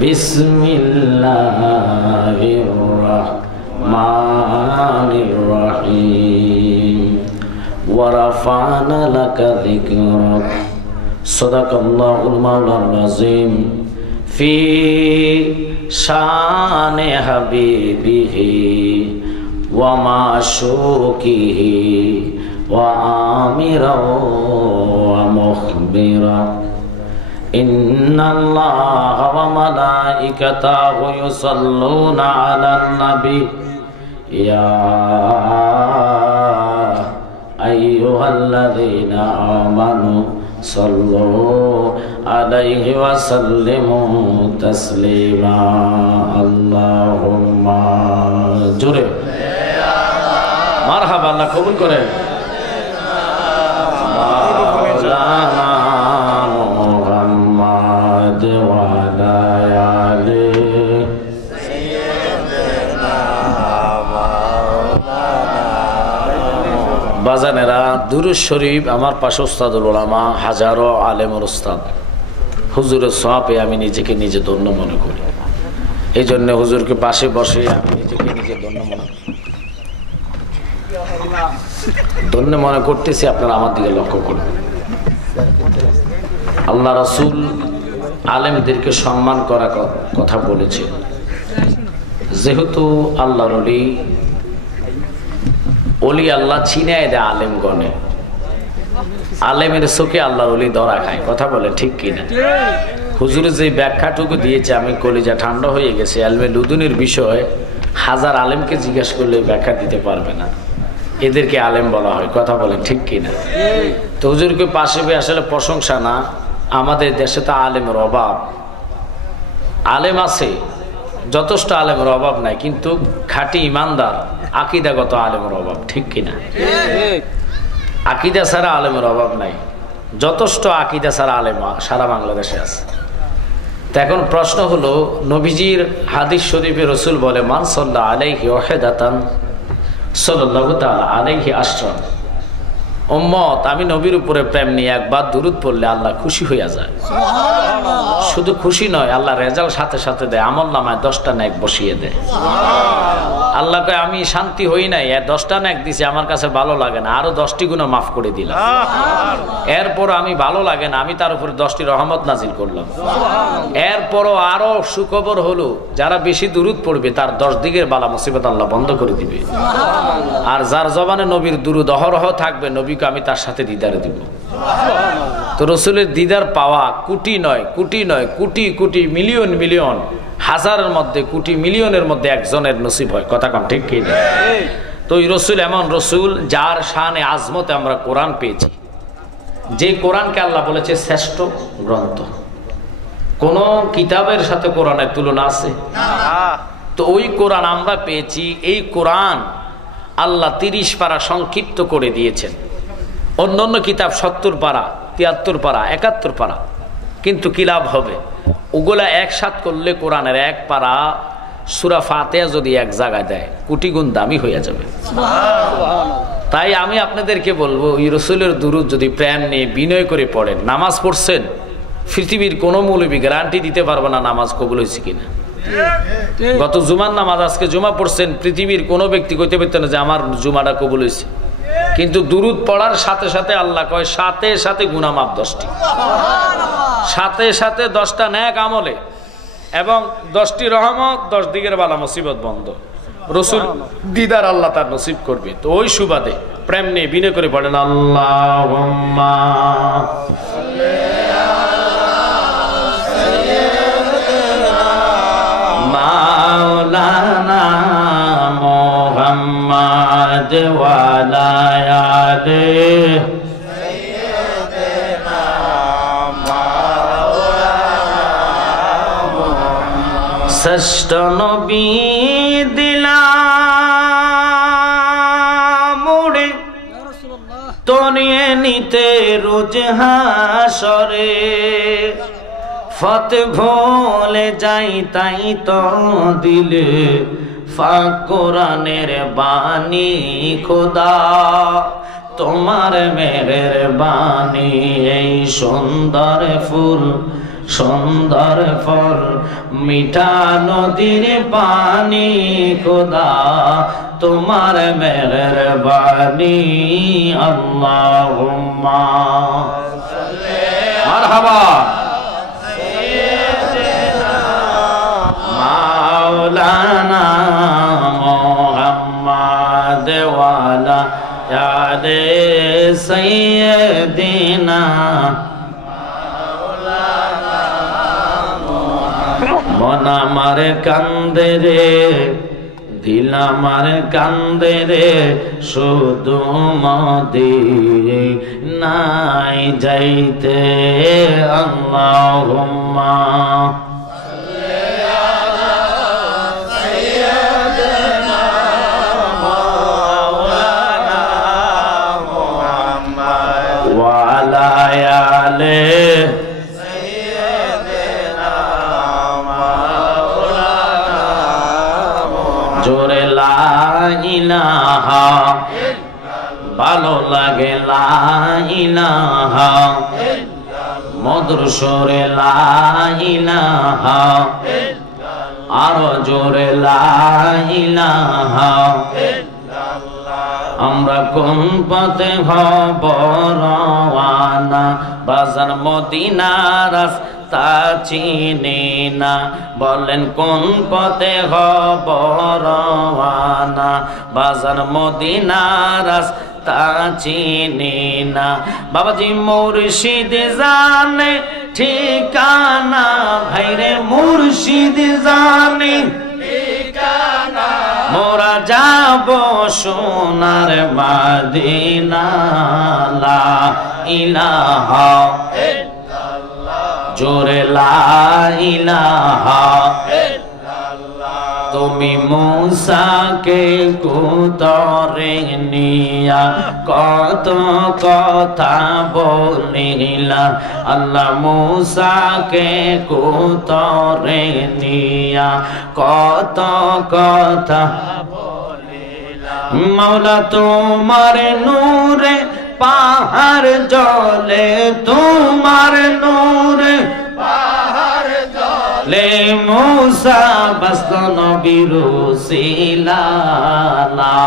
বিসমিল্লাহির রহমানির রহিম ওয়া রাফা'না লাকা যিকরাক সাদাকাল্লাহুল মাওলানা আযীম ফি শানে হাবিবিহি ওয়া মাশুকিহি ওয়া আমিরা ওয়া মুখবিরা ইন্নাল্লাহা ওয়া মালাইকাতাহু ইউসাল্লুনা আলান নবী ইয়া আইয়ুহাল্লাযীনা আমানু সাল্লু আলাইহি ওয়া সাল্লিমু তাসলিমা আল্লাহুম্মা জোরে মারহাবা আল্লাহ কবুল করেন মাওলানা মুহাম্মদ ওয়া আলা আলিহি বাজানেরা দুরূদ শরীফ আমার পাশে উস্তাদুল উলামা হাজারো আলেমের উস্তাদ হুজুরের সওয়াবে আমি নিজেকে নিজে ধন্য মনে করি। এই জন্য হুজুরকে পাশে বসে আমি নিজেকে নিজে ধন্য মনে করতেছি। আপনারা আমার দিকে লক্ষ্য করবেন। আল্লাহ রাসূল আলেমদেরকে সম্মান করার কথা বলেছেন। যেহেতু আল্লাহর ওলি আল্লাহ চিনায় দেয় আলেমগণে, আলেমের চোখে আল্লাহর ওলি ধরা খায়। কথা বলে ঠিক কিনা? হুজুরে যে ব্যাখ্যাটুকু দিয়েছে আমি কলিজা ঠান্ডা হয়ে গেছে। আলমে লুদুনের বিষয় হাজার আলেমকে জিজ্ঞাসা করলে ব্যাখ্যা দিতে পারবে না, এদেরকে আলেম বলা হয়। কথা বলেন ঠিক কিনা? তো হুজুরকে পাশে পেয়ে আসলে প্রশংসা না, আমাদের দেশে তো আলেমের অভাব। আলেম আছে, যথেষ্ট আলেমের অভাব নাই, কিন্তু খাঁটি ইমানদার আকীদাগত আলেমের অভাব। ঠিক কিনা? আকীদা ছাড়া আলেমের অভাব নাই, যথেষ্ট আকীদা ছাড়া আলেম সারা বাংলাদেশে আছে। তো এখন প্রশ্ন হলো, নবীজির হাদিস শরীফে রসুল বলে মান সাল্লা আলাইহি ওয়াহিদাতান সাল্লাল্লাহু তাআলা আলাইহি আশরা। উম্মত, আমি নবীর উপরে প্রেম নিয়ে একবার দুরূদ পড়লে আল্লাহ খুশি হইয়া যায়। শুধু খুশি নয়, আল্লাহ রেজাল্ট সাথে সাথে দেয়, আমল নামায় 10টা নেক বসিয়ে দেয়। আল্লাহ কয় আমি শান্তি হই নাই, 10টা নেক দিছি, আমার কাছে ভালো লাগে না, আরো 10টি গুনাহ মাফ করে দিলাম। এরপর আমি ভালো লাগে না, আমি তার উপরে 10টি রহমত নাজিল করলাম। এরপরও আরো সুখবর হলো, যারা বেশি দুরূদ পড়বে তার 10 দিকের বালা মুসিবত আল্লাহ বন্ধ করে দিবে। আর যার জবানে নবীর দুরূদ অহরহ থাকবে, নবীকে আমি তার সাথে দিদারে দিব। তো রসুলের দিদার পাওয়া কোটি নয়, কোটি নয়, কোটি কোটি, মিলিয়ন মিলিয়ন, হাজারের মধ্যে, কোটি মিলিয়নের মধ্যে একজনের নসিব হয়। কথা কম ঠিক কি? তো এই রসুল এমন রসুল যার শানে আজমতে আমরা কোরআন পেয়েছি, যে কোরআনকে আল্লাহ বলেছে শ্রেষ্ঠ গ্রন্থ। কোন কিতাবের সাথে কোরআনের তুলনা আছে? তো ওই কোরআন আমরা পেয়েছি। এই কোরআন আল্লাহ 30 পারা সংক্ষিপ্ত করে দিয়েছেন। অন্যান্য কিতাব 70 পারা, 73 পারা, 71 পারা, কিন্তু কি লাভ হবে? ওগুলা একসাথ করলে কোরআনের 1 পারা সূরা ফাতিহা যদি এক জায়গায় দেয়, কোটি গুণ দামি হয়ে যাবে। তাই আমি আপনাদেরকে বলবো, এই রসুলের দুরূদ যদি প্রেম নিয়ে বিনয় করে পড়েন, নামাজ পড়ছেন, পৃথিবীর কোনো মৌলবী গ্যারান্টি দিতে পারবো না নামাজ কবুল হয়েছে কিনা। গত জুমার নামাজ, আজকে জুমা পড়ছেন, পৃথিবীর কোনো ব্যক্তি কইতে পারতেন না যে আমার জুমাটা কবুল হয়েছে। কিন্তু দুরূদ পড়ার সাথে সাথে আল্লাহ কয় সাথে সাথে গুনাহ মাফ 10টি, সাথে সাথে 10টা নেক আমলে এবং 10টি রহমত, 10 দিকের বালা মুসিবত বন্ধ। রসুল দিদার আল্লাহ তার নসিব করবে। তো ওই সুবাদে প্রেম নিয়ে বিনয় করে পড়েন আল্লাহুম্মা মাওলানা মুহাম্মদ ওয়া আলা আলিহি শ্রেষ্ঠ নবী দিলাম মুড়ে তনিয়ে নিতে রোজ হাসরে, ফত ভুলে যাই তাই তো দিলে ফাক কোরআনের বাণী খোদা, তোমার মেহেরবানি এই সুন্দর ফুল সুন্দর ফল মিঠা নদীর পানি খোদা তোমার মেহেরবানি আল্লাহুম্মা মারহাবা মাওলানা মুহাম্মদ ওয়ালা আলে সাইয়্যিদিনা মন আমার কান্দে রে দিল আমার কান্দে রে শুধু মদিনায় যাইতে আল্লাহুম্মা ওয়ালা আলে জোরে লা ইলাহা ভালো লাগে লা ইলাহা মধুর সুরে লা ইলাহা আরো জোরে লা ইলাহা আমরা কোন পথে হব রওয়ানা বাজার মদিনার রাস্তা চিনি না বলেন কোন পথে হব রওয়ানা বাজার মদিনার রাস্তা চিনি না বাবাজি মুর্শিদ জানে ঠিকানা ভাইরে মুর্শিদ জানে ঠিকানা মোরা যাব সোনার মদিনা লা ইলাহা জোরে লা ইলাহা তুমি মূসাকে কুতরে নিয়া কত কথা বলিলা আল্লাহ মূসাকে কুতরে নিয়া কত কথা বলিলা মাওলা তোমার নূরে পাহাড় জ্বলে তোমার নূরে পাহাড় জ্বলে মূসা বাস্ত নবীর উসিলা লা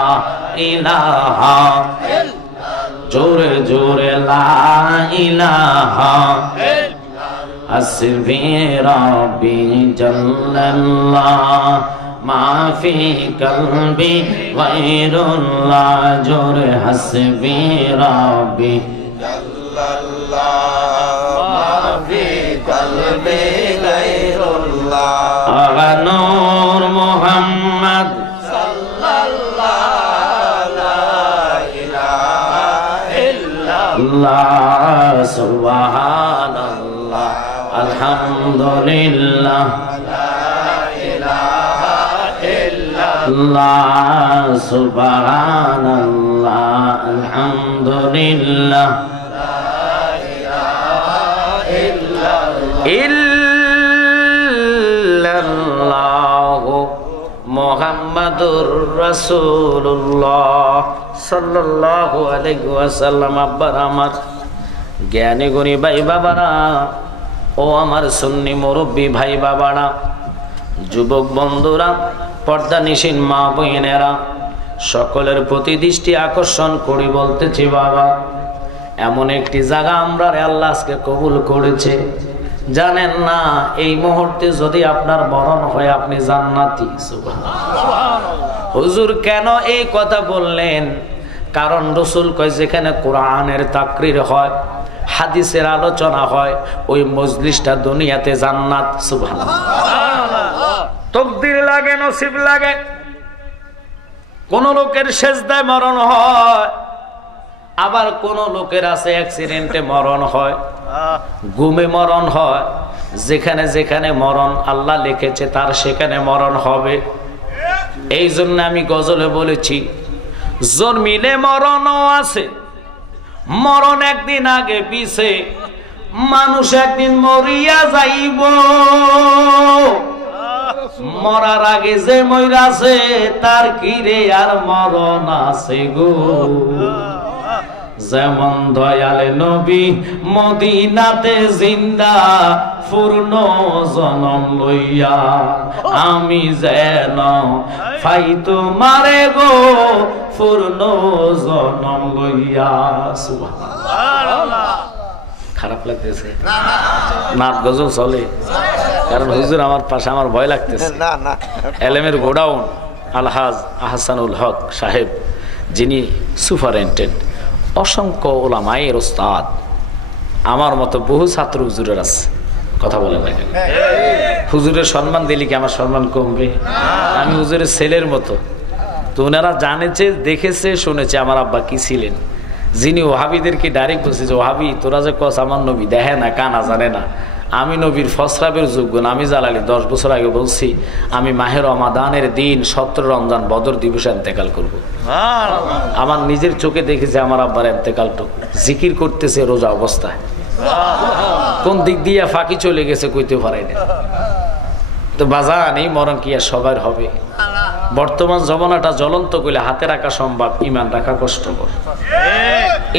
ইলাহা জোরে জোরে লা ইলাহা হাসবি রাব্বি জাল্লাল্লাহ মাফি কলবি গায়রুল্লাহ জোরে হাসবি রাব্বি জাল্লাল্লাহ মাফি কলবি গায়রুল্লাহ আগা নূর মুহাম্মদ সাল্লাল্লাহু লা ইলাহা ইল্লাল্লাহ সুবহানাল্লাহ আলহামদুলিল্লাহ আল্লাহ সুবহানাল্লাহ আলহামদুলিল্লাহ ইল্লাল্লাহু মুহাম্মাদুর রাসূলুল্লাহ সাল্লাল্লাহু আলাইহি ওয়াসাল্লাম আব্বার আমার জ্ঞানী গুণী ভাই বাবারা ও আমার সুন্নি মুরব্বী ভাই বাবারা যুবক বন্ধুরা পর্দানিশীন মা বোনেরা সকলের প্রতি দৃষ্টি আকর্ষণ করি বলতেছি বাবা এমন একটি জায়গা আমরা আল্লাহ আজকে কবুল করেছে জানেন না এই মুহূর্তে যদি আপনার মরণ হয় আপনি জান্নাতি সুবহানাল্লাহ হুজুর কেন এই কথা বললেন কারণ রাসূল কয় যেখানে কোরআনের তাকরীর হয় হাদিসের আলোচনা হয় ওই মজলিসটা দুনিয়াতে জান্নাত সুবহানাল্লাহ তকদির লাগে নসিব লাগে কোন লোকের সেজদায় মরণ হয় আবার কোন লোকের আছে অ্যাক্সিডেন্টে মরণ হয় গুমে মরণ হয় যেখানে যেখানে মরণ আল্লাহ লিখেছে তার সেখানে মরণ হবে এই জন্য আমি গজলে বলেছি জন্মিলে মরণও আছে মরণ একদিন আগে পিছে মানুষ একদিন মরিয়া যাইব মরার আগে যে মইরাছে তার কিরে আর মরণ আছে গো যেমন দয়াল নবী মদিনাতে জিন্দা পূর্ণ জনম লইয়া আমি যেন ফাই তোমারে গো পূর্ণ জনম লইয়া। সুবহানাল্লাহ। খারাপ লাগতেছে? নাত গজল চলে, কারণ হুজুর আমার পাশে, আমার ভয় লাগতেছে। এলেমের গোডাউন আলহাজ আহসানুল হক সাহেব, যিনি সুপারিনটেন্ডেন্ট, অসংখ্য ওলামায়ের ওস্তাদ, আমার মতো বহু ছাত্র হুজুরের আছে। কথা বলেন না কেন? হুজুরের সম্মান দিলে কি আমার সম্মান কমবে? আমি হুজুরের ছেলের মতো। তো ওনারা জানেছে, দেখেছে, শুনেছে আমার আব্বা কি ছিলেন। যিনি ওহাবিদেরকে ডাইরেক্ট বলছে যে ওহাবি তোরা যে কস আমার নবী দেখে না, কানা জানে না, আমি নবীর ফসরাবের যোগ্য না। আমি জালালি 10 বছর আগে বলছি আমি মাহে রমাদানের দিন 17 রমজান বদর দিবসে ইন্তেকাল করব। আমার নিজের চোখে দেখেছে আমার আব্বার ইন্তেকালটা, জিকির করতেছে রোজা অবস্থায়। কোন দিক দিয়ে ফাঁকি চলে গেছে কইতে পারে না। তো বাজান, এই মরণ কি আর সবার হবে? বর্তমান জমানাটা জ্বলন্ত কইলে হাতে রাখা সম্ভব, ইমান রাখা কষ্টকর।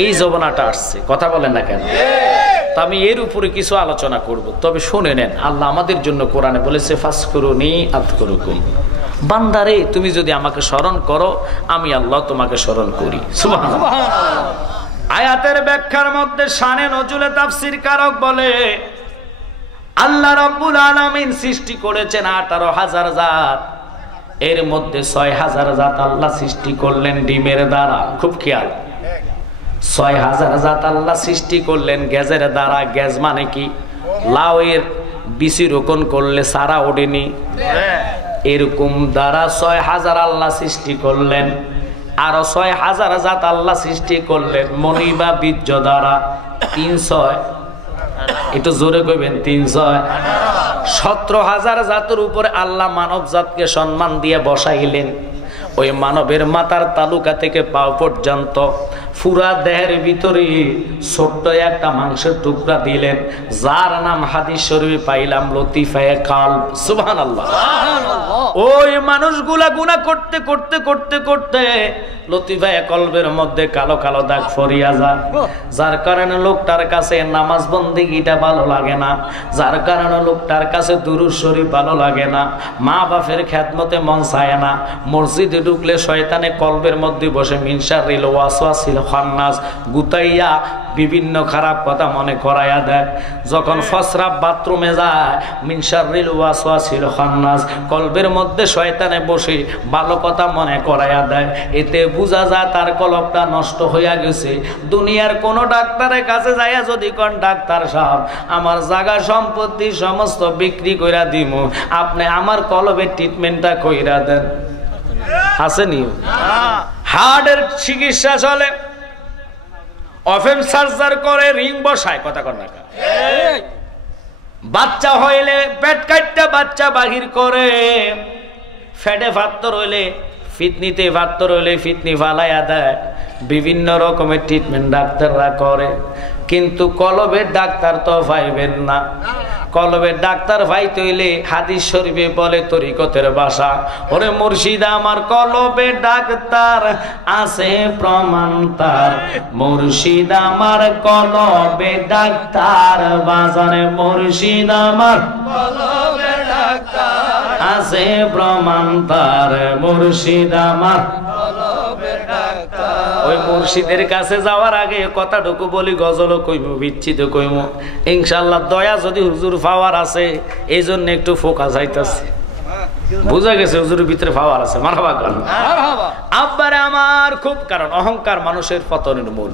এই জমানাটা আসছে, কথা বলেন না কেন? তা আমি এর উপরে কিছু আলোচনা করব, তবে শুনে নেন। আল্লাহ আমাদের জন্য কোরআনে বলেছে ফাসকুরুনি আযকুরুকুম, বান্দারে তুমি যদি আমাকে স্মরণ করো আমি আল্লাহ তোমাকে স্মরণ করি। সুবহানাল্লাহ। আয়াতের ব্যাখ্যার মধ্যে শানে নজুলে তাফসীর কারক বলে আল্লাহ রাব্বুল আলামিন সৃষ্টি করেছেন 18,000 জাত, এর মধ্যে 6,000 জাত আল্লাহ সৃষ্টি করলেন ডিমের দ্বারা। খুব খেয়াল, 6,000 জাত আল্লাহ সৃষ্টি করলেন গ্যাজের দ্বারা। গ্যাজ মানে কি? লাউয়ের বিচি রোপণ করলে সারা ওঠেনি, এরকম দ্বারা 6,000 আল্লাহ সৃষ্টি করলেন। আরো 6,000 জাত আল্লাহ সৃষ্টি করলেন মনি বা বীর্য দ্বারা। 300, একটু জোরে কইবেন 300। 17,000 জাতের উপরে আল্লাহ মানব জাতকে সম্মান দিয়ে বসাইলেন। ওই মানবের মাথার তালুকা থেকে পাও পর্যন্ত পুরা দেহের ভিতরে ছোট্ট একটা মাংসের টুকরা দিলেন, যার নাম হাদিস শরীফে পাইলাম লতিফায়ে কালব। সুবহানাল্লাহ। ওই মানুষগুলা গুনাহ করতে করতে করতে করতে লতিফায়ে কলবের মধ্যে কালো কালো দাগ ফরিয়া যায়, যার কারণে লোকটার কাছে নামাজ বন্দেগীটা ভালো লাগে না, যার কারণে লোকটার কাছে দুরূদ শরীফ ভালো লাগে না, মা বাপের খেদমতে মন চায় না। মসজিদে ঢুকলে শয়তানে কলবের মধ্যে বসে মিনশারিল ওয়াসওয়াসিল খান্নাস গুতাইয়া বিভিন্ন খারাপ কথা মনে করাইয়া দেয়। যখন ফসরাব বাথরুমে যায় মিনশারিল ওয়াসওয়াসিল খান্নাস, কলবের মধ্যে শয়তানে বসে ভালো কথা মনে করাইয়া দেয়। এতে বুঝা যায় তার কলবটা নষ্ট হইয়া গেছে। দুনিয়ার কোন ডাক্তারের কাছে যাইয়া যদি কোন ডাক্তার সাহেব আমার জায়গা সম্পত্তি সমস্ত বিক্রি কইরা দিমু, আপনি আমার কলবের ট্রিটমেন্টটা কইরা দেন। আসেনি? হার্টের চিকিৎসা চলে, ওপেন সার্জারি করে, রিং বসায়, কথা কর না। বাচ্চা হইলে পেট কাটটা বাচ্চা বাহির করে, ফেটে ফাত্তর হইলে ফিতনিতে ফাত্তর হইলে ফিতনি ফালাইয়া দেয়। বিভিন্ন রকমের ট্রিটমেন্ট ডাক্তাররা করে, কিন্তু কলবের ডাক্তার তো পাইবেন না। কলবের ডাক্তার পাইতে হইলে হাদিস শরীফে বলে তরিকতের ভাষা, ওরে মুর্শিদ আমার কলবে ডাক্তার আছে প্রমাণ তার, মুর্শিদ আমার কলবে ডাক্তার বাজারে, মুর্শিদ আমার কলবে ডাক্তার আছে প্রমাণ তার, মুর্শিদ আমার কলবে ডাক্তার। ওই মুর্শিদের কাছে যাওয়ার আগে কথাটুকু বলি, গজল কইমু, বিচ্ছিত কইমু, ইনশাআল্লাহ দয়া যদি হুজুর পাওয়ার আছে, এই জন্য একটু ফোকাস আইতাছে। বুঝা গেছে হুজুরের ভিতরে পাওয়ার আছে। মারহাবা গান আব্বারে আমার খুব, কারণ অহংকার মানুষের পতনের মূল।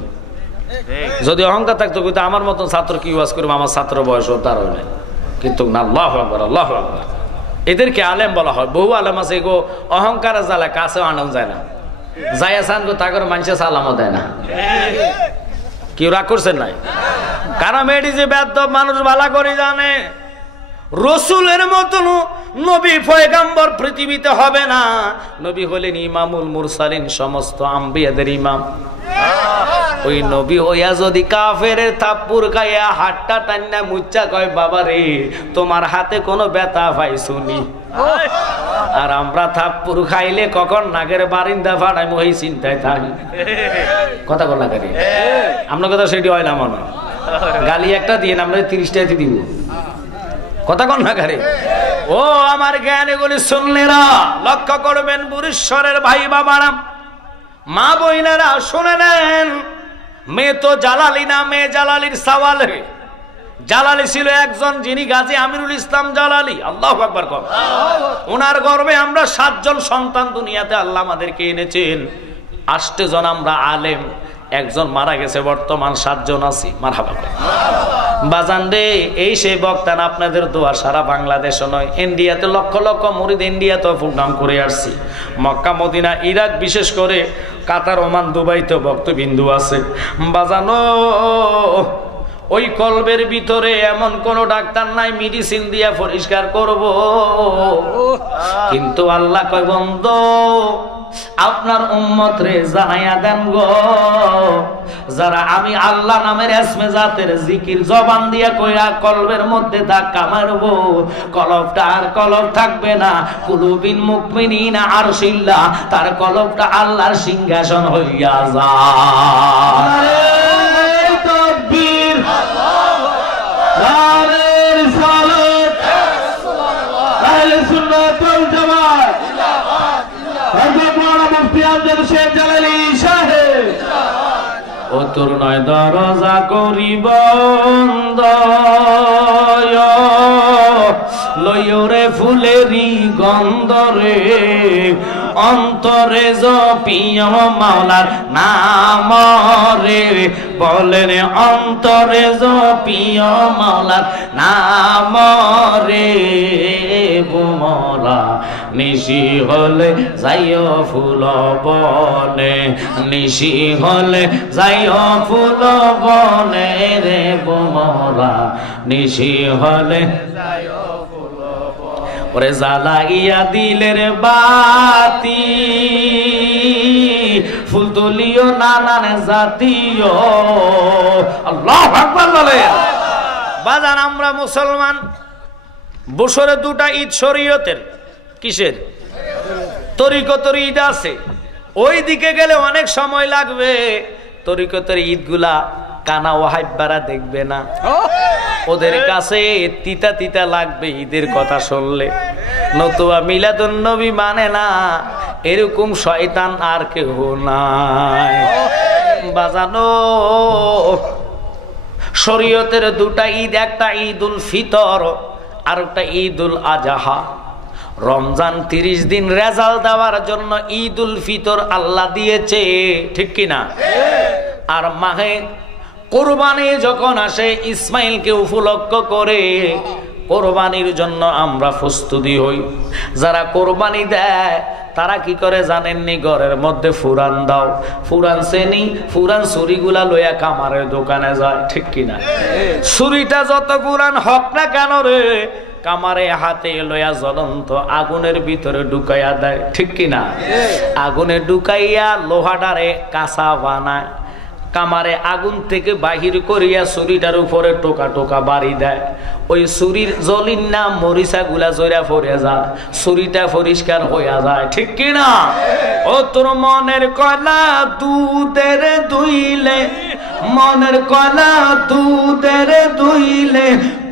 যদি অহংকার থাকতো কিন্তু আমার মতন ছাত্র কি ওয়াজ করবো, আমার ছাত্র বয়স তার হইলে, কিন্তু না। আল্লাহু আকবার, আল্লাহু আকবার। এদেরকে আলেম বলা হয়। বহু আলেম আছে গো অহংকার জ্বালা কাছেও আনানো যায় না, যাইয়া চান গো তাগর মানুষে সালামও দেয় না। কেউ রাগ করছেন নাই? কারণ এটি যে বেদ মানুষ ভালো করে জানে রসুলের মতন নবী পয়গাম্বর পৃথিবীতে হবে না। নবী হলেন ইমামুল মুরসালিন, সমস্ত আম্বিয়াদের ইমাম। ওই নবী হইয়া যদি কাফেরের থাপ্পুর খাইয়া হাতটা টান্না মুচ্চা কয় বাবা রে তোমার হাতে কোনো ব্যথা পাইছুনি, আর আমরা থাপ্পুর খাইলে কখন নাগের বারিন্দা ফাটাই মহি চিন্তায় থাকি। কথা বল না কেন আপনার কথা সেটি হয় না মনে গালি একটা দিয়ে আমরা 30টাতে দিব। কথা কন না কারে। ও আমার জ্ঞান এগুলি শুনলেরা লক্ষ্য করবেন, বুড়িশ্বরের ভাই বাবারা মা বইনেরা শুনে নেন। মেয়ে তো জালালি না, মেয়ে জালালির সওয়ালে। জালালি ছিল একজন যিনি গাজী আমিরুল ইসলাম জালালি, আল্লাহু আকবার কর। ওনার গর্ভে আমরা 7 জন সন্তান দুনিয়াতে আল্লাহ আমাদেরকে এনেছেন। 8 জন আমরা আলেম, একজন মারা গেছে, বর্তমান 7 জন আছি। মারহাবা বাজান রে, এই সেই বক্তান আপনাদের দোয়া সারা বাংলাদেশও নয়, ইন্ডিয়াতে লক্ষ লক্ষ মুরিদ ইন্ডিয়াতে প্রোগ্রাম করে আসছি। মক্কা মদিনা ইরাক বিশেষ করে কাতার ওমান দুবাইতে ভক্তবিন্দু আছে। বাজানো ওই কলবের ভিতরে এমন কোন ডাক্তার নাই মেডিসিন দিয়া পরিষ্কার করব, কিন্তু আল্লাহ কয় বন্ধু আপনার উম্মত রে জানাইয়া দেন গো, যারা আমি আল্লাহ নামের ইসমে জাতের জিকির জবান দিয়া কইরা কলবের মধ্যে ধাক্কা মারবো, কলবটা আর কলব থাকবে না। কুলুবিন মুকমিনিনা আরশিল্লাহ, তার কলবটা আল্লাহর সিংহাসন হইয়া যায়। তাকবীর, নারে রিসালাত, আহলে সুন্নাত ওয়াল জামাত, ও তোর নয় দরজা করিব লয়রে ফুলেরি গন্ধরে, অন্তরে জপিও মাওলার নাম রে, বলেন অন্তরে জপিও মাওলার নাম রে। বুমরা নিশি হলে যাইও ফুল বনে, নিশি হলে যাইও ফুল বনে রে বুমরা, নিশি হলে ওরে জ্বালাইয়া দিলের বাতি, ফুল তুলিও নানান জাতীয়। আল্লাহু আকবার বলে। বাজান আমরা মুসলমান, বছরে 2টা ঈদ শরীয়তের। কিসের? তরিকতের ঈদ আছে, ওই দিকে গেলে অনেক সময় লাগবে। তরিকতের ঈদগুলা কানা ওয়াহাইবারা দেখবে না, ওদের কাছে তিতা তিতা লাগবে ঈদের কথা শুনলে। নতুবা মিলাদুন নবী মানে না, এরকম শয়তান আর কেউ নাই। বাজানো শরীয়তের 2টা ঈদ, একটা ঈদুল ফিতর আর একটা ঈদুল আজহা। রমজান 30 দিন রেজাল্ট দেওয়ার জন্য ঈদুল ফিতর আল্লাহ দিয়েছে, ঠিক কিনা? আর মাহে কোরবানি যখন আসে, ইসমাইলকে উপলক্ষ করে কোরবানির জন্য আমরা প্রস্তুতি হই। যারা কোরবানি দেয় তারা কি করে জানেননি? ঘরের মধ্যে ফুরান দাও, ফুরান চেনি, ফুরান ছুরিগুলা লইয়া কামারের দোকানে যায়, ঠিক কিনা? ছুরিটা যত পুরান হক না কেন রে, কামারে হাতে লইয়া জ্বলন্ত আগুনের ভিতরে ঢুকাইয়া দেয়, ঠিক কিনা? আগুনে ঢুকাইয়া লোহাটারে কাঁচা বানায়, কামারে আগুন থেকে বাহির করিয়া ছুরিটার উপরে টোকা টোকা বাড়ি দেয়। ওই ছুরির জলির নাম মরিচা গুলা জয়রা পড়ে যায়, ছুরিটা পরিষ্কার হইয়া যায়, ঠিক কিনা? ও তোর মনের কয়লা দুধের দুইলে, মনের কয়লা দুধের দুইলে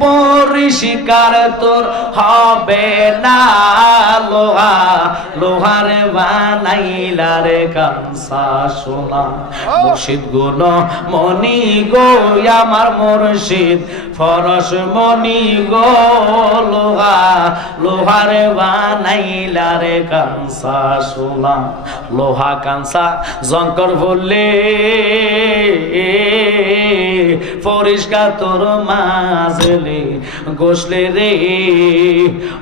পরিষ্কার তোর হবে না। লোহা লোহারে বানাইলারে কাঁসা সোনা, মুর্শিদ গুণ মনি গো আমার মুর্শিদ ফরস মনি গো, লোহা লোহারে বানাইলারে কাঁসা সোনা। লোহা কাঁসা জঙ্কর বললে পরিষ্কার তোর মাজলে গোসলে রে।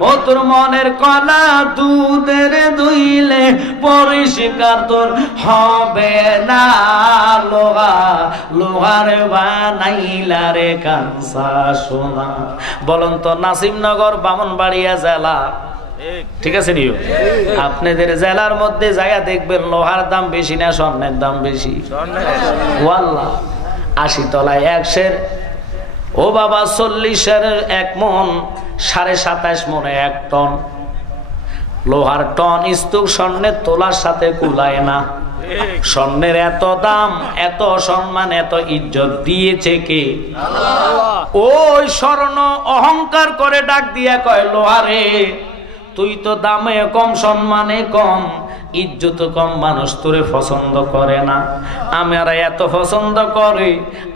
ও তোর মনের কলা দুধের দুইলে পরিষ্কার তোর হবে না। লোহা লোহার বানাইলা রে কাঁসা সোনা। বলুন তো নাসিমনগর ব্রাহ্মণবাড়িয়া জেলা ঠিক আছে নিও। আপনাদের জেলার মধ্যে জায়গা দেখবেন লোহার দাম বেশি না স্বর্ণের দাম বেশি? ওয়াল্লাহ 80 তলায় 100 ও বাবা 40-এর 1 মন, 27.5 মনে 1 টন লোহার টন স্তূপ স্বর্ণের তোলার সাথে কুলায় না। স্বর্ণের এত দাম, এত সম্মান, এত ইজ্জত দিয়েছে কে? ওই স্বর্ণ অহংকার করে ডাক দিয়া কয় লোহারে তুই তো দামে কম, সম্মানে কম, ইজ্জত কম, মানুষ তোরে পছন্দ করে না। আমরা এত পছন্দ করে,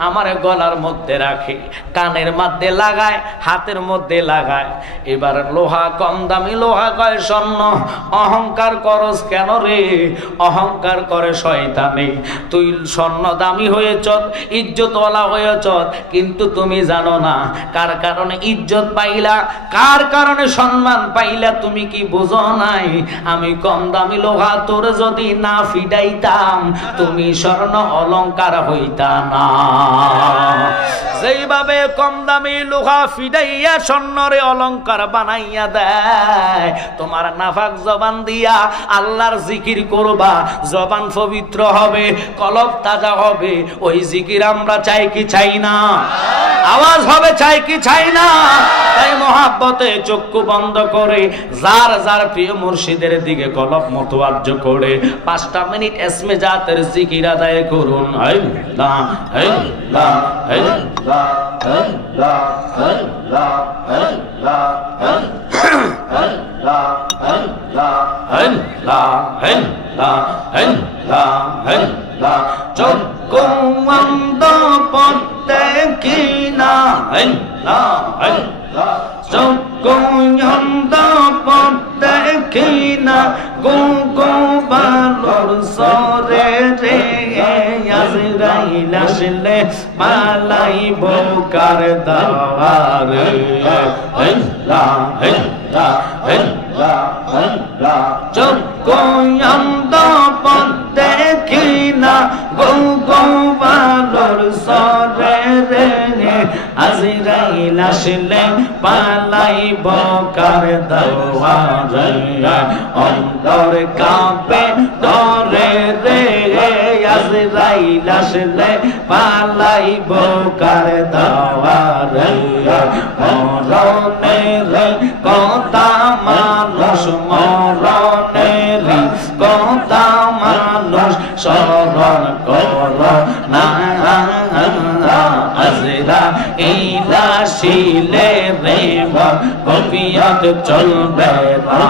আমার গলার মধ্যে রাখে, কানের মধ্যে লাগায়, হাতের মধ্যে লাগায়। এবার লোহা কম দামি লোহা কয় স্বর্ণ। অহংকার করস কেন রে? অহংকার করে শয়তানে। তুই স্বর্ণ দামি হয়েছ, ইজ্জতওয়ালা হয়েছ, কিন্তু তুমি জানো না কার কারণে ইজ্জত পাইলা, কার কারণে সম্মান পাইলা। তুমি কি বুঝো নাই? আমি কম দামি লোহা তোর যদি না ফিডাইতাম, তুমি স্বর্ণ অলংকার হইতা না। যেইভাবে কম দামি লোহা ফিডাইয়া স্বর্ণরে অলংকার বানাইয়া দেয়, তোমার নাফাক জবান দিয়া আল্লাহর জিকির করবা, জবান পবিত্র হবে, কলব তাজা হবে। ওই জিকির আমরা চাই কি চাই না? আওয়াজ হবে চাই কি চাই না? তাই মহাব্বতে চক্ষু বন্ধ করে যার যার প্রিয় মুর্শিদের দিকে কলব মতওয়াজ্জ করে 5টা মিনিট এসমে জাতের জিকির আদায় করুন। আল্লাহ আল্লাহ আল্লাহ আল্লাহ আল্লাহ আল্লাহ আল্লাহ আল্লাহ আল্লাহ আল্লাহ আল্লাহ আল্লাহ। চক্ষু বন্ধ করতে কিনা আল্লাহ আল্লাহ, চক্ষু বন্ধ করতে কিনা গো গো বালর সরে রে, আজরাইল আসলে পালাইব কার দাওয়ারে। আল্লাহ আল্লাহ আল্লাহ আল্লাহ। চক্ষু বন্ধ করতে কিনা গো গো বালর সরে রে, আজরাইল আসলে পালাইব কার দাওয়ারে। অন্তর কাঁপে ডরে রে, আজরাইল আসলে পালাইব কার দাওয়ারে। মরণের কথা মানুষ, মরণের কথা মানুষ স্মরণ কর না। আজরাইল আসিলে রে কবিয়ত চলবে না।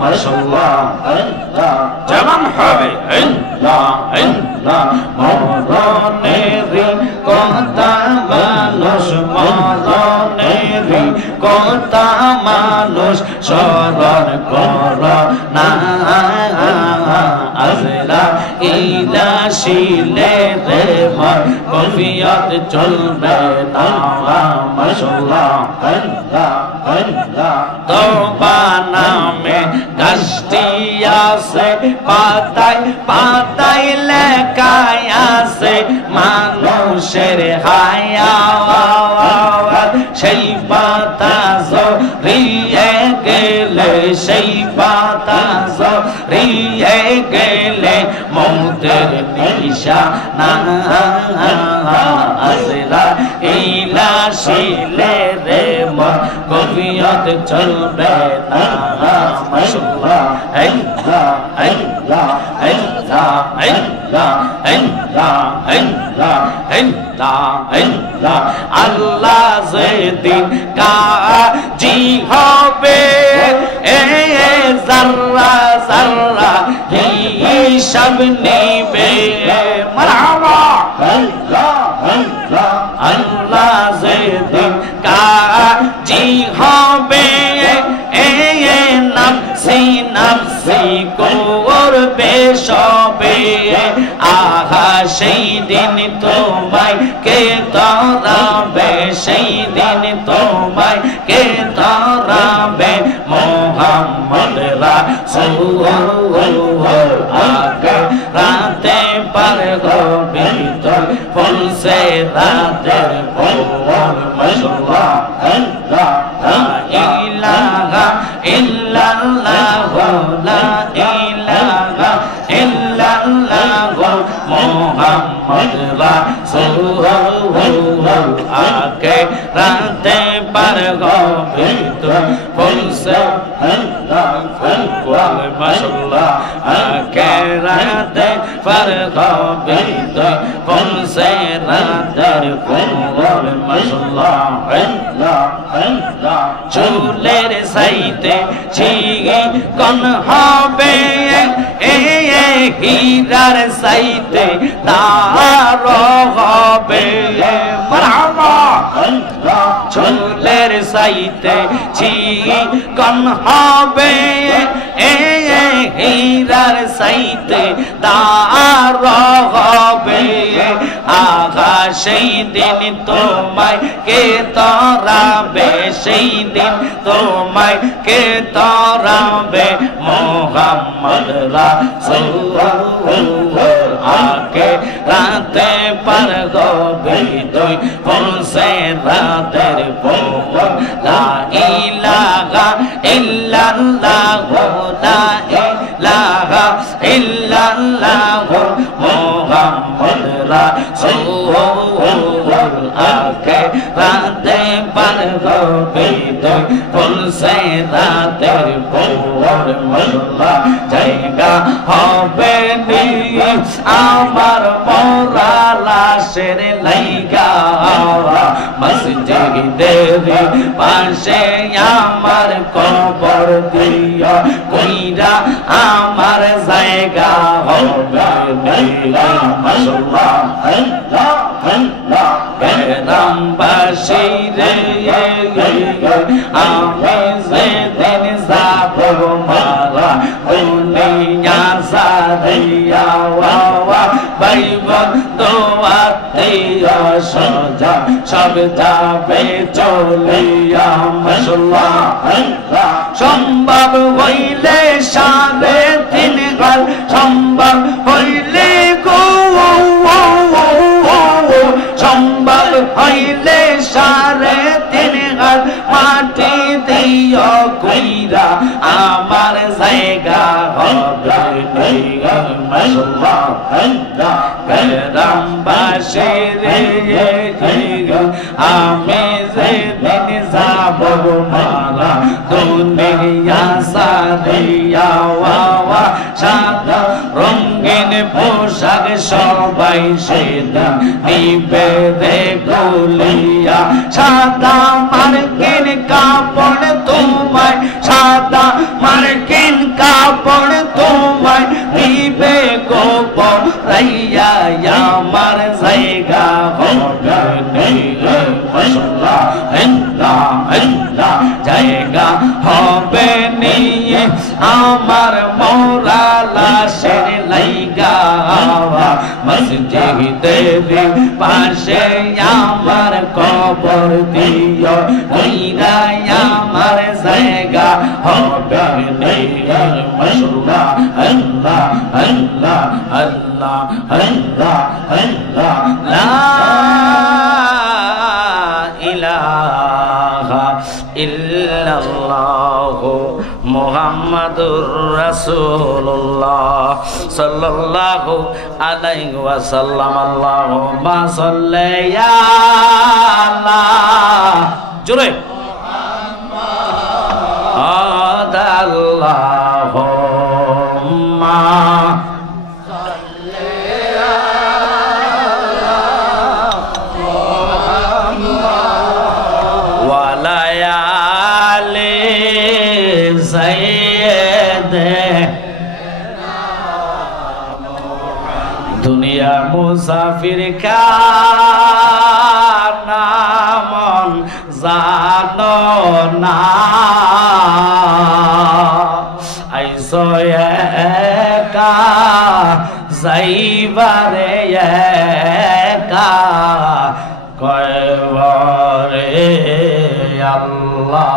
মাশাআল্লাহ জবান হবে আল্লাহ আল্লাহ। মরণের কথা মানুষ, মরণের কথা মানুষ স্মরণ কর না। আজরাইল আসিলে রে কবিয়ত চলবে না। মাশাআল্লাহ আল্লাহ আল্লাহ। তওবা নামে গাছটি আছে, পাতায় পাতায় লেখায় আছে মানুষের হায়াত। সেই পাতা জড়িয়ে গেলে, সেই পাতা জড়িয়ে গেলে মৌতের নিশানা। আজরাইল আসিলে রে কবিয়ত চলবে না। মাশাআল্লাহ আল্লাহ আল্লাহ আল্লাহ আল্লাহ আল্লাহ আল্লাহ আল্লাহ আল্লাহ। আল্লাহ যেদিন কাজী হবে, যারা যারা হিসাব নিবে। মারহাবা আল্লাহ আল্লাহ। আল্লাহ যেদিন কাজী হবে, নাফসি নাফসি করবে সবে। আহা সেই দিন তোমায় কে তাড়াবে, সেই দিন তোমায় কে তাড়াবে। মোহাম্মদ রাসূল আগে রাতে পার হবে তো বলছে রাতের পর। মাশাআল্লাহ আল্লাহ লা ইলাহা ইল্লা ইল্লাল্লাহু লা ইলাহা ইল্লাল্লাহু মুহাম্মদ রাসূলুল্লাহ আকে রাতে পার হবে তো বলছে মাশাআল্লাহ আকে রাতে পার হবে তো বলছে রাতের কোল মাশাআল্লাহ চুলের সাইতে চিকন হবে হীরার সাইতে তার হবে মারহাবা চুলের সাইতে চিকন হবে হীরার সাইতে তার হবে আগা সেই দিন তোমায় কে তরাবে সেই দিন তোমায় কে তরাবে মোহাম্মদ রাসূলুল্লাহ আকে রাতে পার হবে তুই পৌঁছে রাতের পর লা ইলাহা ইল্লাল্লাহু লা ইলাহা ইল্লাল্লাহু মুহাম্মদ রাসূলুল্লাহ আকে রাতে পার হবে তুই পৌঁছে রাতের পর মল্লা জায়গা হবে নি আমার মরা লাশের লাইগা মসজিদের পাশে আমার কবর দিয়া কইরা আমার জায়গা হবে মাশাআল্লাহ গ্রামবাসী রে আমি যেদিন যাব মারা দুনিয়া সারিয়া ভাই বন্ধু আত্মীয় স্বজন সব যাবে চলিয়া মাশাআল্লাহ সম্ভব হইলে 3.5 গাল সম্ভব হইলে গো সম্ভব হইলে 3.5 গাল মাটি দিও কইরা আমার জায়গা হবে মাশাআল্লাহ গ্রামবাসী রে আমি যেদিন যাব মারা দুনিয়া সারিয়া সাদা রঙিন পোশাক সবাই সেদিন নিবে রে গলিয়া সাদা মার্কিন কাপড় তোমায় সাদা মার্কিন কাপড় তোমায় নিবে গোপন রাইয়া আমার জায়গা হবে মাশাআল্লাহ আল্লাহ জায়গা হবে নিয়ে আমার মরা লাশের লাইগা মসজিদের পাশে আমার কবর দিও কইরা আমার জায়গা হবে মাশাআল্লাহ আল্লাহ আল্লাহ আল্লাহ আল্লাহ আল্লাহ লা ইলাহা ইল্লাল্লাহু মুহাম্মাদুর রাসূলুল্লাহ সাল্লাল্লাহু আলাইহি ওয়াসাল্লাম আল্লাহুম্মা সাল্লি আলা জোরে মুহাম্মাদ আল্লাহুম্মা দুনিয়া মুসাফির কা নামন জানো না আইসো একা যাইবারে একা কয়বারে আল্লাহ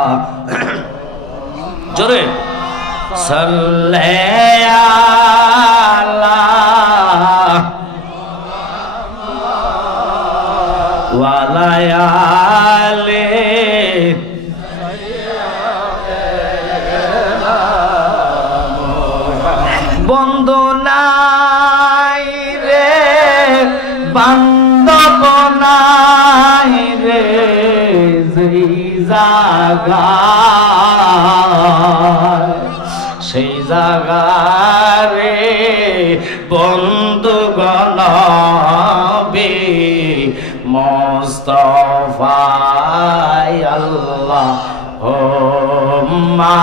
জোরে সাল্লাল্লাহু ওয়ালায়ালি বান্ধব নাই রে যেই জায়গায় সেই জায়গারে বন্ধুগণ মুস্তাফায় আল্লাহ হুম্মা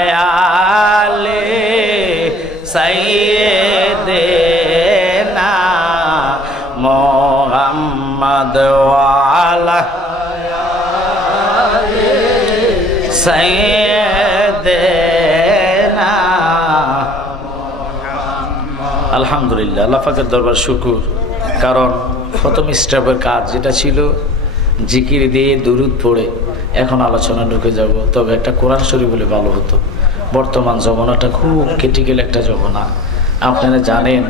ওয়ালায়ালে সাইয়্যিদিনা মুহাম্মদ ওয়ালা সাইয়্যিদিনা। আলহামদুলিল্লাহ, আল্লাহ পাকের দরবার শুকর। কারণ প্রথম স্টেপের কাজ যেটা ছিল জিকির দিয়ে দুরুদ পড়ে, এখন আলোচনা ঢুকে যাব। তবে একটা কোরআন শরীফ বলে ভালো হতো। বর্তমান জমানাটা খুব ক্রিটিক্যাল একটা জমানা। আপনারা জানেন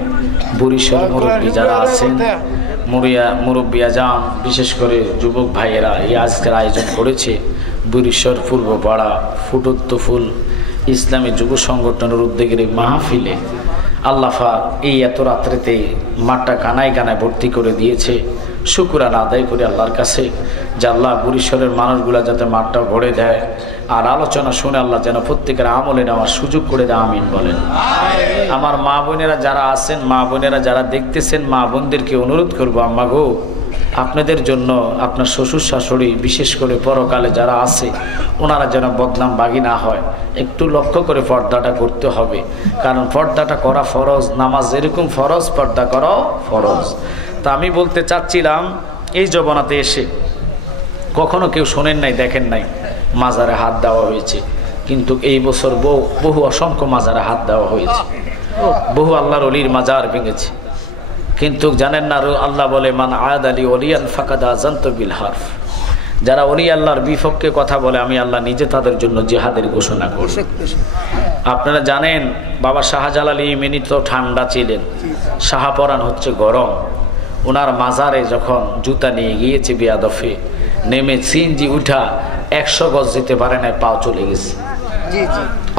বরিশাল মুরব্বী যারা আছেন, মুরব্বী আজাম, বিশেষ করে যুবক ভাইয়েরা এই আজকের আয়োজন করেছে বরিশাল পূর্বপাড়া ফুটুত্তফুল ইসলামী যুব সংগঠনের উদ্যোগের এই মাহফিলে আল্লাহ পাক এই এত রাত্রেতে মাঠটা কানায় কানায় ভর্তি করে দিয়েছে। শুকরানা আদায় করে আল্লাহর কাছে যে আল্লাহ বরিশালের মানুষগুলা যাতে মাঠটা ভরে দেয়, আর আলোচনা শুনে আল্লাহ যেন প্রত্যেকের আমলে নেওয়ার সুযোগ করে দেয়। আমিন বলেন। আমার মা বোনেরা যারা আছেন, মা বোনেরা যারা দেখতেছেন, মা বোনদেরকে অনুরোধ করবো, আম্মা গো, আপনাদের জন্য আপনার শ্বশুর শাশুড়ি বিশেষ করে পরকালে যারা আছে ওনারা যেন বদনাম বাগি না হয়, একটু লক্ষ্য করে পর্দাটা করতে হবে। কারণ পর্দাটা করা ফরজ, নামাজ যেরকম ফরজ পর্দা করাও ফরজ। তা আমি বলতে চাচ্ছিলাম, এই জমানাতে এসে কখনো কেউ শোনেন নাই, দেখেন নাই মাজারে হাত দেওয়া হয়েছে, কিন্তু এই বছর বহু অসংখ্য মাজারে হাত দেওয়া হয়েছে। বহু আল্লাহর ওলির মাজার ভেঙেছে, কিন্তু জানেন না আল্লাহ বলে মান আদ আলী ওলিয়ান ফাকাদ আযানতু বিল হারফ। যারা ওলি আল্লাহর বিপক্ষে কথা বলে আমি আল্লাহ নিজে তাদের জন্য জিহাদের ঘোষণা করি। আপনারা জানেন বাবা শাহজালাল ইমানি তো ঠান্ডা ছিলেন, শাহপরান হচ্ছে গরম। ওনার মাজারে যখন জুতা নিয়ে গিয়েছে বিয়াদফে, নেমে সিনজি উঠা 100 গজ যেতে পারে না, পাও চলে গেছে।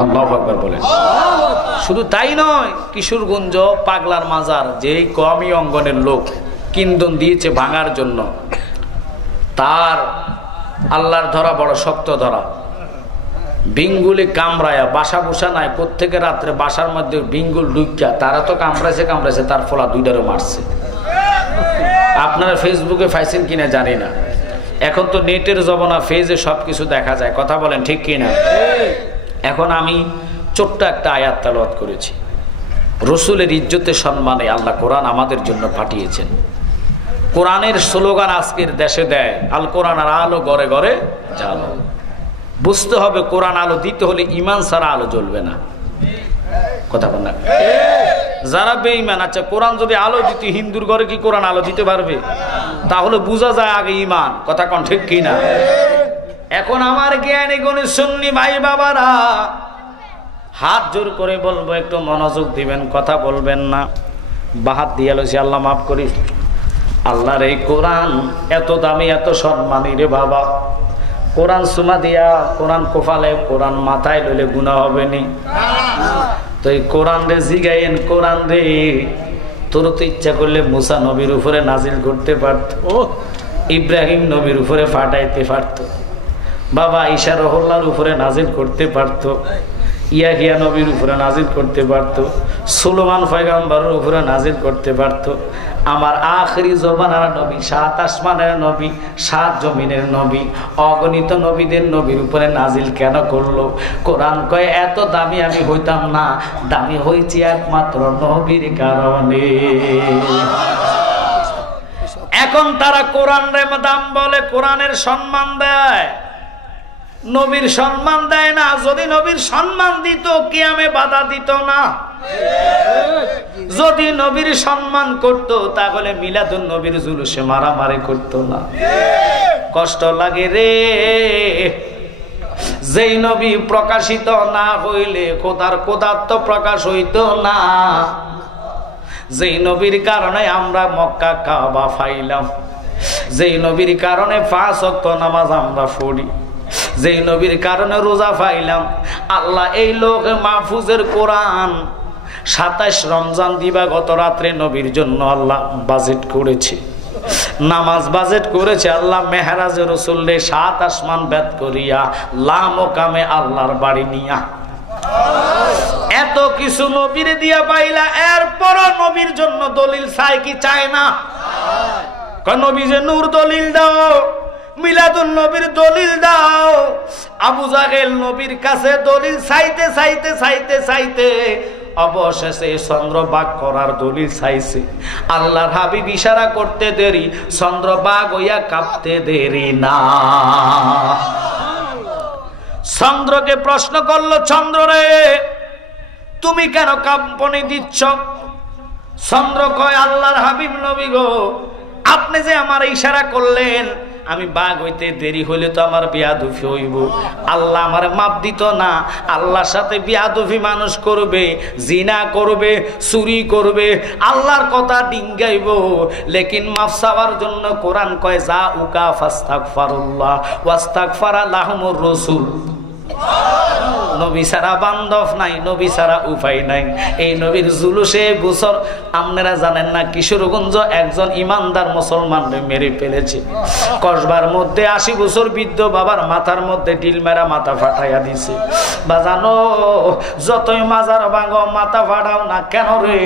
আল্লাহু আকবার বলেন। শুধু তাই নয়, কিশোরগঞ্জ পাগলার মাজার যেই কওমি অঙ্গনের লোক কিন্দন দিয়েছে ভাঙার জন্য, তার আল্লাহর ধরা বড় শক্ত ধরা। বিঙ্গুলি কামড়ায়া, বাসা বুসা নাই, প্রত্যেকে রাত্রে বাসার মধ্যে বিঙ্গুল ঢুকিয়া তারা তো কামড়াইছে, তার ফলা 2টারও মারছে। আপনারা ফেসবুকে পাইছেন কিনা জানি না, এখন তো নেটের জমানা, ফেজে সবকিছু দেখা যায়। কথা বলেন ঠিক কিনা? এখন আমি ছোট্ট একটা আয়াত তেলাওয়াত করেছি। রসুলের ইজ্জতে সম্মানে আল্লাহ কোরআন আমাদের জন্য পাঠিয়েছেন। কোরআনের স্লোগান আজকের দেশে দেয়, আল কোরআন আর আলো ঘরে ঘরে জ্বালো। বুঝতে হবে কোরআন আলো দিতে হলে ইমান ছাড়া আলো জ্বলবে না। কথা বল না যারা বেঈমান। আচ্ছা, কোরআন যদি আলো দিতে, হিন্দুর ঘরে কি কোরআন আলো দিতে পারবে? তাহলে বোঝা যায় আগে ইমান। কথা কোন ঠিক কিনা? এখন আমার জ্ঞানী গুণী সুন্নি ভাই বাবারা হাত জোর করে বলবো, একটু মনোযোগ দিবেন, কথা বলবেন না। বাহাত দিয়ে লইছি, আল্লাহ মাফ করিস। আল্লাহর এই কোরআন এত দামি, এত সম্মানী রে বাবা। কোরআন সুমা দিয়া, কোরআন কোফালে, কোরআন মাথায় লইলে গুনাহ হবে নি? তো এই কোরআন রে জিগাইন, কোরআন রে তোর তো ইচ্ছা করলে মুসা নবীর উপরে নাজিল করতে পারত, ইব্রাহিম নবীর উপরে ফাটাইতে পারত, বাবা ঈসা রহল্লার উপরে নাজিল করতে পারত, ইয়াহিয়া নবীর উপরে নাজিল করতে পারত, সুলেমান পয়গম্বরের উপরে নাজিল করতে পারত। আমার আখরি জমানার নবী, 7 আসমানের নবী, 7 জমিনের নবী, অগণিত নবীদের নবীর উপরে নাজিল কেন করলো? কোরআন কয় এত দামি আমি হইতাম না, দামি হয়েছি একমাত্র নবীর কারণে। এখন তারা কোরআনের দাম বলে, কোরআনের সম্মান দেয়, নবীর সম্মান দেয় না। যদি নবীর সম্মান দিত কিয়ামে বাধা দিত না। যদি নবীর সম্মান করত তাহলে মিলাদুন নবীর জুলুসে মারামারি করত না। কষ্ট লাগে রে, যেই নবী প্রকাশিত না হইলে খোদার খোদাত্ব প্রকাশ হইত না। যেই নবীর কারণে আমরা মক্কা কাবা পাইলাম, যেই নবীর কারণে 5 ওয়াক্ত নামাজ আমরা পড়ি, যেই নবীর কারণে রোজা পাইলাম, আল্লাহ এই লোক মাহফুজের কোরআন 27 রমজান দিবাগত রাত্রে নবীর জন্য আল্লাহ বাজেট করেছে, নামাজ বাজেট করেছে। আল্লাহ মেহরাজে রসুলরে 7 আসমান বেদ করিয়া লামকামে আল্লাহর বাড়ি নিয়া এত কিছু নবীর দিয়া পাইলা, এরপর নবীর জন্য দলিল চাই কি চায় না? নবী যে নূর দলিল দাও, মিলাদুন নবীর দলিল দাও। আবু জাহেল নবীর কাছে দলিল চাইতে চাইতে চাইতে চাইতে অবশেষে চন্দ্রবাগ করার দলিল চাইছে। আল্লাহর হাবিব ইশারা করতে দেরি, চন্দ্রবাগ হইয়া কাঁপতে দেরি না। চন্দ্রকে প্রশ্ন করলো, চন্দ্র রে তুমি কেন কাঁপনি দিচ্ছ? চন্দ্র কয়, আল্লাহর হাবিব নবী গো, আপনি যে আমার ইশারা করলেন, আমি বাঘ হইতে দেরি হইলে তো আমার বিয়াদুফি হইব, আল্লাহ আমার মাপ দিত না। আল্লাহর সাথে বিয়াদুফি মানুষ করবে, জিনা করবে, চুরি করবে, আল্লাহর কথা ডিঙ্গাইব, লেকিন মাফ চাওয়ার জন্য কোরআন কয় যা উকা ফাস্তাগফিরুল্লাহ ওয়াস্তাগফারা লাহুমুর রাসূল। নবী ছাড়া বান্ধব নাই, নবী ছাড়া উপায় নাই। এই নবীর জুলুসে বছর আপনারা জানেন না, কিশোরগঞ্জ একজন ইমানদার মুসলমানকে মেরে ফেলেছে। কসবার মধ্যে 80 বছর বৃদ্ধ বাবার মাথার মধ্যে ডিল মেরা মাথা ফাটাইয়া দিছে। বাজানো যতই মাজার ভাঙো মাথা ফাটাও না কেন রে,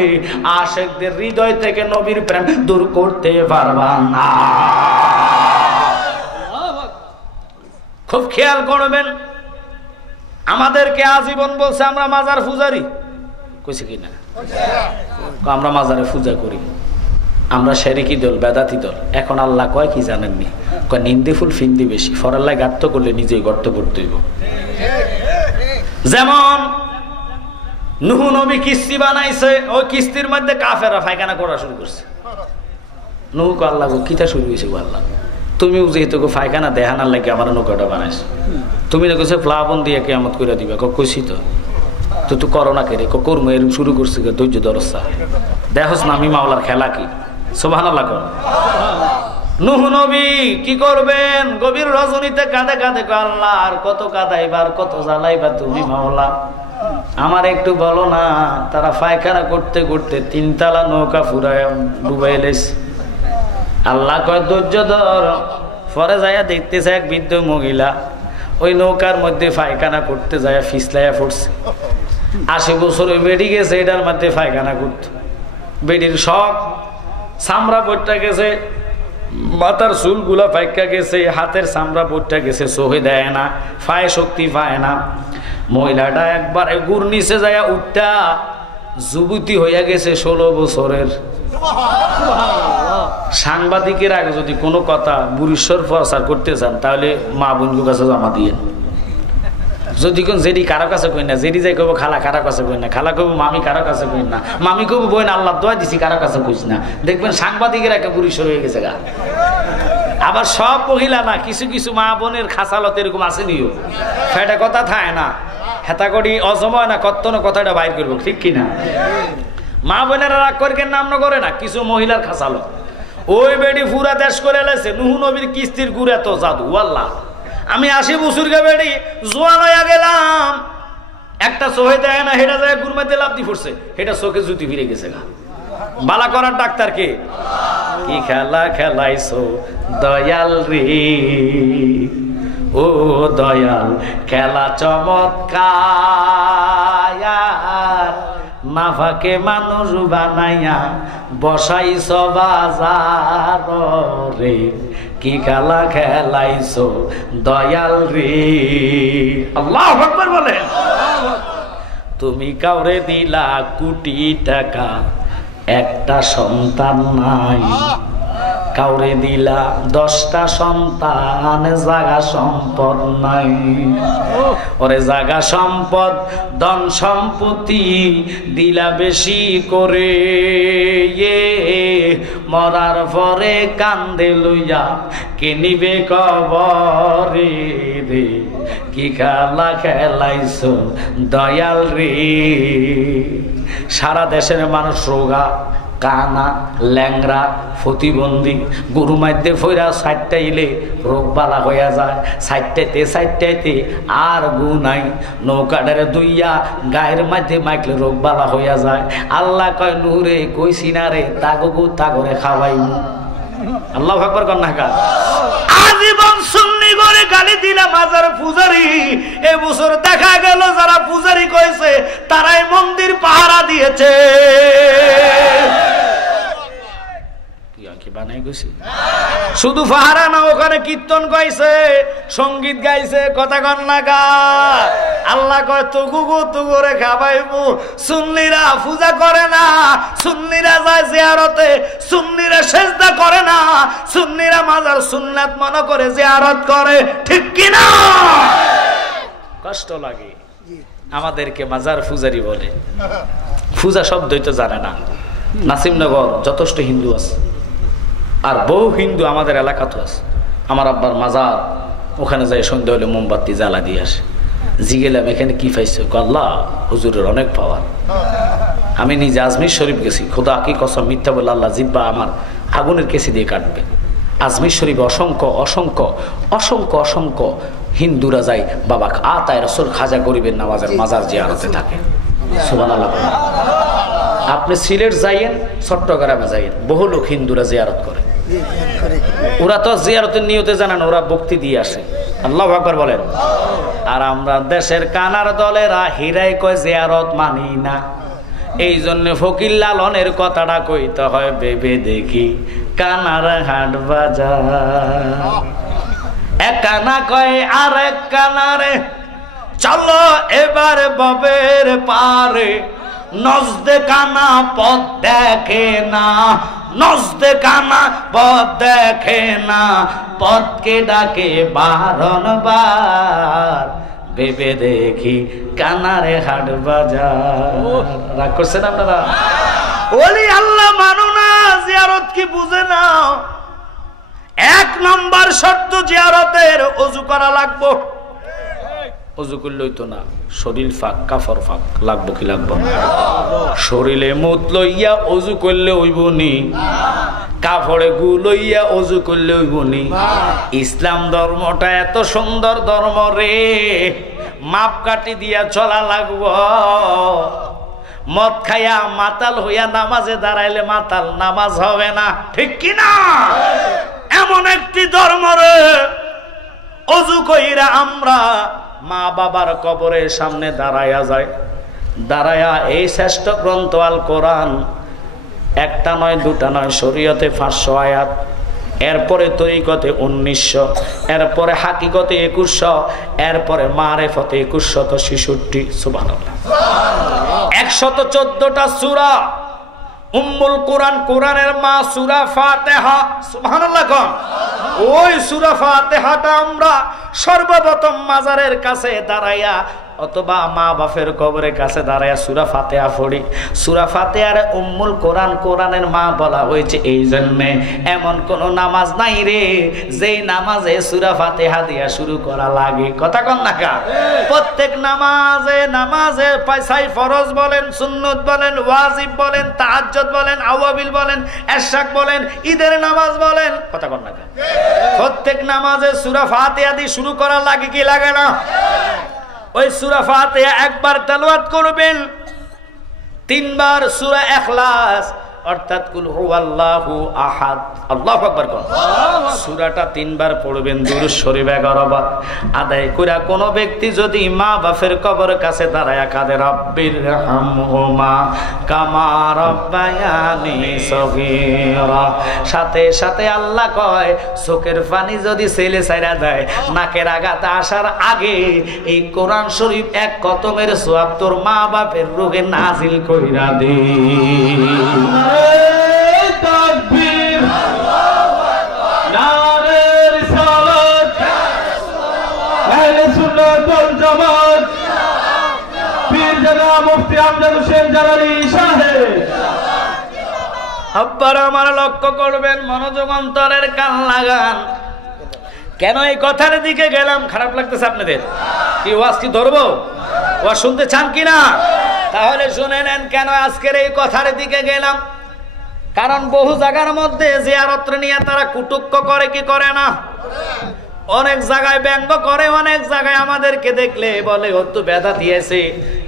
আশেকদের হৃদয় থেকে নবীর প্রেম দূর করতে পারবা না। খুব খেয়াল করবেন, আমাদেরকে আজীবন বলছে আমরা মাজার পূজারি, কইছে কিনা? আমরা মাজারে পূজা করি, আমরা শেরিকি দল, বেদাতি দল। এখন আল্লাহ কয় কি জানেননি? কয় নিন্দে ফুল ফিন্দি বেশি, ফরাল্লাহ গার্ত করলে নিজেই গর্ত করতে হইব। যেমন নূহ নবী কিস্তি বানাইছে, ওই কিস্তির মধ্যে কাফেররা পায়খানা করা শুরু করছে। নূহ কয় আল্লাহ গো কিতা শুরু হয়েছে গো আল্লাহ, তুমি যেহেতু পায়খানা দেখানোর লাগে আমার নৌকাটা বানাইছো, তুমি না কইছো প্লাবন দিয়ে কিয়ামত করে দিবা। কইছি তো, তুই করো না কেরে? কর্ম এরকম শুরু করছি, ধৈর্য দরস্তা দেখোস না আমি মাওলার খেলা কি। সুবহানাল্লাহ। নূহ নবী কি করবেন? গভীর রজনীতে কাঁদে কাঁদে আল্লাহ আর কত কাঁদাইবার, কত জ্বালাইবা তুমি মাওলা, আমার একটু বলো না। তারা পায়খানা করতে করতে 3 তালা নৌকা ফুরায় ডুবাই লেছে। আল্লাহ কয় ধৈর্য ধর। পরে যাইয়া দেখতেছে এক বৃদ্ধ মহিলা ওই নৌকার মধ্যে পায়খানা করতে যায় ফিসলাইয়া পড়ছে। 80 বছর ওই বেড়ি গেছে, এটার মধ্যে পায়খানা করতো। বেডির সব চামড়া পড়টা গেছে, মাথার চুলগুলা পাইকা গেছে, হাতের চামড়া পড়টা গেছে, চোখে দেয় না, পায়ে শক্তি পায় না। মহিলাটা একবার গুড় নিচে যায় উঠটা যুবতী হইয়া গেছে 16 বছরের। সাংবাদিকের আগে যদি কোনো কথা বুড়িশ্বর প্রচার করতে চান তাহলে মা বোনগুর কাছে জমা দিয়ে। যদি কোন জেডি কারো কাছে কই না, জেডি যাই কব খালা কারো কাছে কই না, খালা কব মামি কারো কাছে কই না, মামি কব বোন আল্লাহ দোয়া দিছি কারো কাছে কইস না। দেখবেন সাংবাদিকের একে বুড়িশ্বর হয়ে গেছে গা। আবার সব মহিলা না, কিছু কিছু মা বোনের খাসালত এরকম আসেনিও, সেটা কথা থাকে না, হেতা করি অজময় না কত কথাটা বাইর করবো, ঠিক কিনা? মা বোনেরা রাগ করে নাম না করে না, কিছু মহিলার খাসালত। ওই বেডি পুরা দেশ করে এলাইছে। নূহ নবীর কিস্তির গুড় এত জাদু আল্লাহ। আমি 80 বছর গে বেডি জোয়ান হইয়া গেলাম, একটা চোখে দেয় না, হেটা যায় গুড় মধ্যে লাভ দি পড়ছে, হেটা চোখে জুতি ফিরে গেছে গা। বালা করার ডাক্তার কে? কি খেলা খেলাইছো দয়াল রে, ও দয়াল খেলা চমৎকার, নাফাকে মানুষ বানাইয়া বসাইছ বাজার রে, কি খেলা খেলাইছো দয়াল রে। আল্লাহু আকবার বলেন। তুমি কাউরে দিলা কোটি টাকা, একটা সন্তান নাই, কাউরে দিলা 10টা সন্তান, জাগা সম্পদ নাই। ওরে জাগা সম্পদ ধন সম্পত্তি দিলা বেশি করে, মরার পরে কান্দে লইয়া কে নিবে কবরে রে, কি খেলা খেলাইছো দয়াল রে। সারা দেশের মানুষ রোগা, কানা, ল্যাংরা, প্রতিবন্ধী, গরু মাইতে ফইরা সাইডটা ইলে রোগ বালা হইয়া যায়, সাইডটাইতে আর গু নাই, নৌকাটারে দুইয়া গায়ের মাঝে মাইকলে রোগ বালা হইয়া যায়। আল্লাহ কয় নূরে কইছি না রে তাগো তাগরে খাওয়াইমু। আল্লাহু আকবার কন্যা। আজীবন সুন্নি করে গালি দিলাম মাজার পূজারি, এবছর দেখা গেল যারা পূজারি কইছে তারাই মন্দির পাহারা দিয়েছে। শুধু পাহারা না, ওখানে কীর্তন গাইছে, সঙ্গীত গাইছে, কথা কন না গা। আল্লাহ কয় তুগুরে খাবাইবো। সুন্নিরা পূজা করে না, সুন্নিরা যায় জিয়ারতে, সুন্নিরা সেজদা করে না, সুন্নিরা মাজার সুন্নাত মনে করে জিয়ারত করে, ঠিক কি না? কষ্ট লাগে আমাদেরকে মাজার পূজারি বলে। পূজা শব্দই তো জানে না। নাসিমনগর যথেষ্ট হিন্দু আছে, আর বহু হিন্দু আমাদের এলাকাতে আছে। আমার আব্বার মাজার, ওখানে যাই সন্ধ্যা হলে মোমবাতি জ্বালা দিয়ে আসে। জিগেলাম এখানে কি পাইছো? আল্লাহ হুজুরের অনেক পাওয়ার। আমি নিজে আজমির শরীফ গেছি, খোদা কি কসম মিথ্যা বলে আল্লাহ জিব্বা আমার আগুনের কেসি দিয়ে কাটবে। আজমির শরীফ অসংখ্য অসংখ্য অসংখ্য অসংখ্য হিন্দুরা যায় বাবা আতায় রসুল খাজা গরিবের নামাজের মাজার জিয়ারতে থাকে। সুবহানাল্লাহ। আপনি সিলেট যাইয়েন, চট্টগ্রামে যাইয়েন, বহু লোক হিন্দুরা জিয়ারত করে। ওরা তো জিয়ারতের নিয়তে জানান, ওরা ভক্তি দিয়ে আসে। আল্লাহু আকবার বলেন। আর আমরা দেশের কানার দলেরা হিরাই কয় জিয়ারত মানি না। এই জন্য ফকির লালনের কথাটা কইতে হয় ভেবে দেখি, কানার হাট বাজার। এক কানা কয় আর এক কানারে, চলো এবার ববের পারে। নজদে কানা পথ দেখে না, নজদে কানা পথ দেখে না, পথকে ডাকে বারণবার। ভেবে দেখি কানারে হাট বাজার। রাগ করছেন আপনারা? ওলি আল্লাহ মানো না, জিয়ারত কি বুঝে না? 1 নম্বর শর্ত জিয়ারতের ওযু করা লাগবো। ওযু করলেই তো না, শরীর ফাঁক কাফর ফাঁক লাগবো কি লাগবো? শরীরে মুত লইয়া ওযু করলে হইব নি? কাপড়ে গু লইয়া ওযু করলে হইব নি? ইসলাম ধর্মটা এত সুন্দর ধর্ম রে, মাপকাঠি দিয়া চলা লাগবো। মদ খাইয়া মাতাল হইয়া নামাজে দাঁড়াইলে মাতাল নামাজ হবে না, ঠিক কি না? এমন একটি ধর্ম রে, ওযু কইরা আমরা মা বাবার কবরের সামনে দাঁড়ায়া যায়, দাঁড়ায়া এই শ্রেষ্ঠ গ্রন্থ আল কোরআন, একটা নয় দুটা নয়, শরীয়তে 500 আয়াত, এরপরে তরিকতে 1900, এরপরে হাকিকতে 2100, এরপরে মারেফতে 2166। সুবহানাল্লাহ। 114টা সূরা, উম্মুল কোরআন, কোরআনের মা, সূরা ফাতিহা। সুবহানাল্লাহ। ওই সূরা ফাতিহাটা আমরা সর্বপ্রথম মাজারের কাছে দাঁড়াইয়া অথবা মা বাপের কবরের কাছে দাঁড়াইয়া সূরা ফাতিহা পড়ি। সূরা ফাতিহার উম্মুল কোরআন, কোরআনের মা বলা হয়েছে এই জন্যে। এমন কোন নামাজ নাই রে যেই নামাজে সূরা ফাতিহা দিয়া শুরু করা লাগে, কথা কন না কা? প্রত্যেক নামাজে পয়সাই ফরজ বলেন, সুন্নত বলেন, ওয়াজিব বলেন, তাহাজ্জুদ বলেন, আওয়াবিল বলেন, ইশরাক বলেন, ঈদের নামাজ বলেন, কথা কন না কা? প্রত্যেক নামাজে সূরা ফাতিহা দিয়ে শুরু করা লাগে কি লাগে না? ওই সূরা ফাতিহা একবার তেলাওয়াত করবেন, 3 বার সূরা ইখলাস অর্থাৎ কুল হুয়াল্লাহু আহাদ, আল্লাহু আকবার কোন সূরাটা 3 বার পড়বেন, দুরূদ শরীফ 11 বার আদায় কইরা কোন ব্যক্তি যদি মা বাপের কবরের কাছে দাঁড়ায়া কাঁদে, রাব্বির হামহুমা কামা রাব্বায়ানি সগীরা, সাথে সাথে আল্লাহ কয় চোখের পানি যদি ছেলে ছাইরা দেয়, নাকের আগাতে আসার আগে এই কোরআন শরীফ এক খতমের সওয়াব তোর মা বাপের রূহে নাজিল কইরা দে। তাকবীর, আল্লাহু আকবার, নারে রিসালাত, আহলে সুন্নাত ওয়াল জামাত, পীর জনাব মুফতি আমজাদ হোসেন জালালী সাহেব। আব্বার আমার লক্ষ্য করবেন, মনোযোগ অন্তরের কান লাগান। কেন এই কথার দিকে গেলাম? খারাপ লাগতেছে আপনাদের? কি ওয়াজ কি ধরবো? ওয়াজ শুনতে চান কিনা? তাহলে শুনে নেন কেন আজকের এই কথার দিকে গেলাম। কারণ বহু জায়গার মধ্যে জিয়ারত নিয়ে তারা কুটুক্ক করে কি করে না, অনেক জায়গায় ব্যঙ্গ করে, অনেক জায়গায় আমাদেরকে দেখলে বলে ও তো বেদাতি আছে,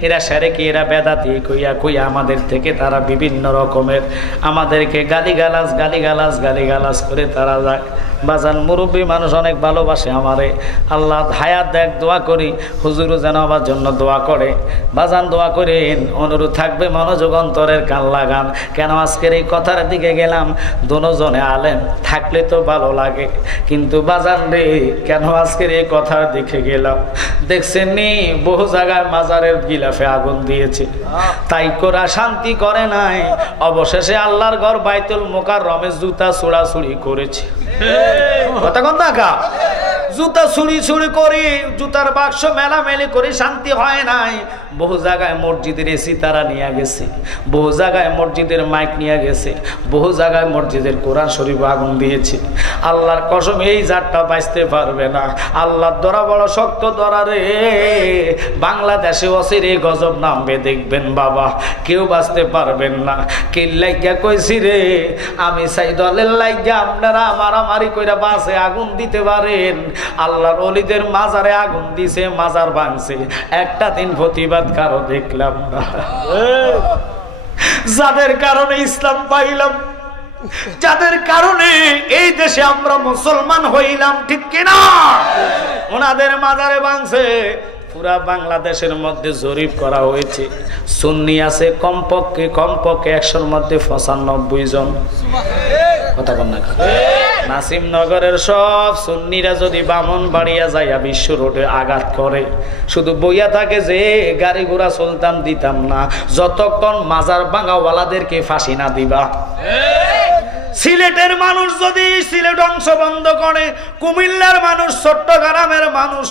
এরা সেরেকি, এরা বেদাতি কইয়া কইয়া আমাদের থেকে তারা বিভিন্ন রকমের আমাদেরকে গালিগালাজ করে তারা যায়। বাজান মুরব্বী মানুষ অনেক ভালোবাসে আমারে, আল্লাহ হায়াত দেখ, দোয়া করি হুজুরও যেন আমার জন্য দোয়া করে। বাজান দোয়া করেন, অনুরোধ থাকবে মনোযোগ অন্তরের কান লাগান। কেন আজকের এই কথার দিকে গেলাম, দুজনে আলেম থাকলে তো ভালো লাগে, কিন্তু বাজান রে কেন আজকের এই কথার দিকে গেলাম, দেখছেন নি বহু জায়গায় মাজারের গিলাফে আগুন দিয়েছে, তাই করা শান্তি করে নাই, অবশেষে আল্লাহর ঘর বাইতুল মুকাররমে জুতা ছোড়াছুড়ি করেছে। কথা কোন দেখা, জুতা ছুড়ি করি, জুতার বাক্স মেলামেলি করে শান্তি হয় নাই। বহু জায়গায় মসজিদের এসি তারা নিয়ে গেছে, বহু জায়গায় মসজিদের মাইক নিয়ে গেছে, বহু জায়গায় মসজিদের কোরআন শরীফ আগুন দিয়েছে। আল্লাহর কসম এই জাতটা বাঁচতে পারবে না, আল্লাহর ধরা বড় শক্ত ধরা রে। বাংলাদেশে অচিরে গজব নামবে দেখবেন বাবা, কেউ বাঁচতে পারবেন না। কি লাইগা কইছি রে, আমি চাই দলের লাইগা আপনারা মারামারি কইরা বাসে আগুন দিতে পারেন। আল্লাহর ওলিদের মাজারে আগুন দিছে, মাজার ভাঙছে, একটা দিন প্রতিবাদ কারো দেখলাম না। যাদের কারণে ইসলাম পাইলাম, যাদের কারণে এই দেশে আমরা মুসলমান হইলাম, ঠিক কিনা, ওনাদের মাজারে ভাঙছে। পুরা বাংলাদেশের মধ্যে জরিপ করা হয়েছে, সুন্নি আছে কমপক্ষে 100-র মধ্যে 95 জন। কথা বল না, নাসিমনগরের সব সুন্নিরা যদি ব্রাহ্মণবাড়িয়া যাইয়া বিশ্ব রোডে আঘাত করে, শুধু বইয়া থাকে যে গাড়ি ঘোড়া চলতাম দিতাম না, যতক্ষণ মাজার ভাঙাওয়ালাদেরকে ফাঁসি না দিবা। সিলেটের মানুষ যদি সিলেট অংশ বন্ধ করে, কুমিল্লার মানুষ, চট্টগ্রামের মানুষ,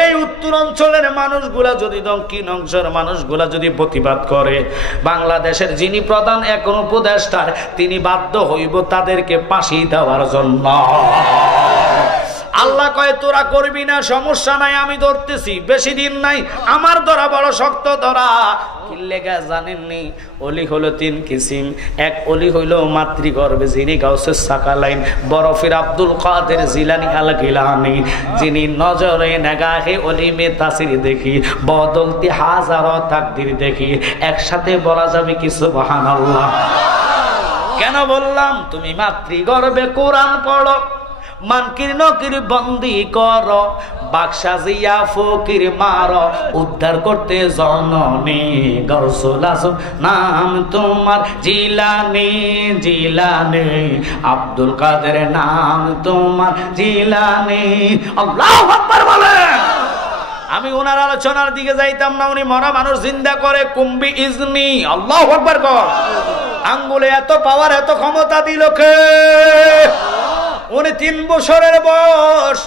এই উত্তর অঞ্চলের মানুষগুলা যদি, দক্ষিণ অংশের মানুষগুলা যদি প্রতিবাদ করে, বাংলাদেশের যিনি প্রধান এখন উপদেষ্টা, তিনি বাধ্য হইব তাদেরকে ফাঁসি দেওয়ার জন্য। আল্লাহ কয় তোরা করবি না, সমস্যা নাই, আমি ধরতেছি, বেশি দিন নাই, আমার ধরা বড় শক্ত ধরা। কি লেগা জানেননি? অলি হলো 3 কিসিম। এক অলি হইল মাতৃগর্ভে, যিনি গাউসে সাকালাইন বরফির আব্দুল কাদের জিলানী আল গিলানী, যিনি নজরে নেগাহে অলি মে তাসির দেখি, বদলতি হাজারো তাকদির দেখি, একসাথে বলা যাবে কি সুবহানাল্লাহ। কেন বললাম? তুমি মাতৃগর্ভে কোরআন পড়ো, মানকির নকির বন্দি কর, বাক্সা জিয়া ফকির মার, উদ্ধার করতে জননী গৌসুল আজম নাম তোমার জিলানী, জিলানী আব্দুল কাদের নাম তোমার জিলানী। আল্লাহু আকবার বলেন। আমি ওনার আলোচনার দিকে যাইতাম না, উনি মরা মানুষ জিন্দা করে কুম্বি ইজনি। আল্লাহু আকবার কর। আঙ্গুলে এত পাওয়ার, এত ক্ষমতা দিল কে? উনি 3 বছরের বয়স,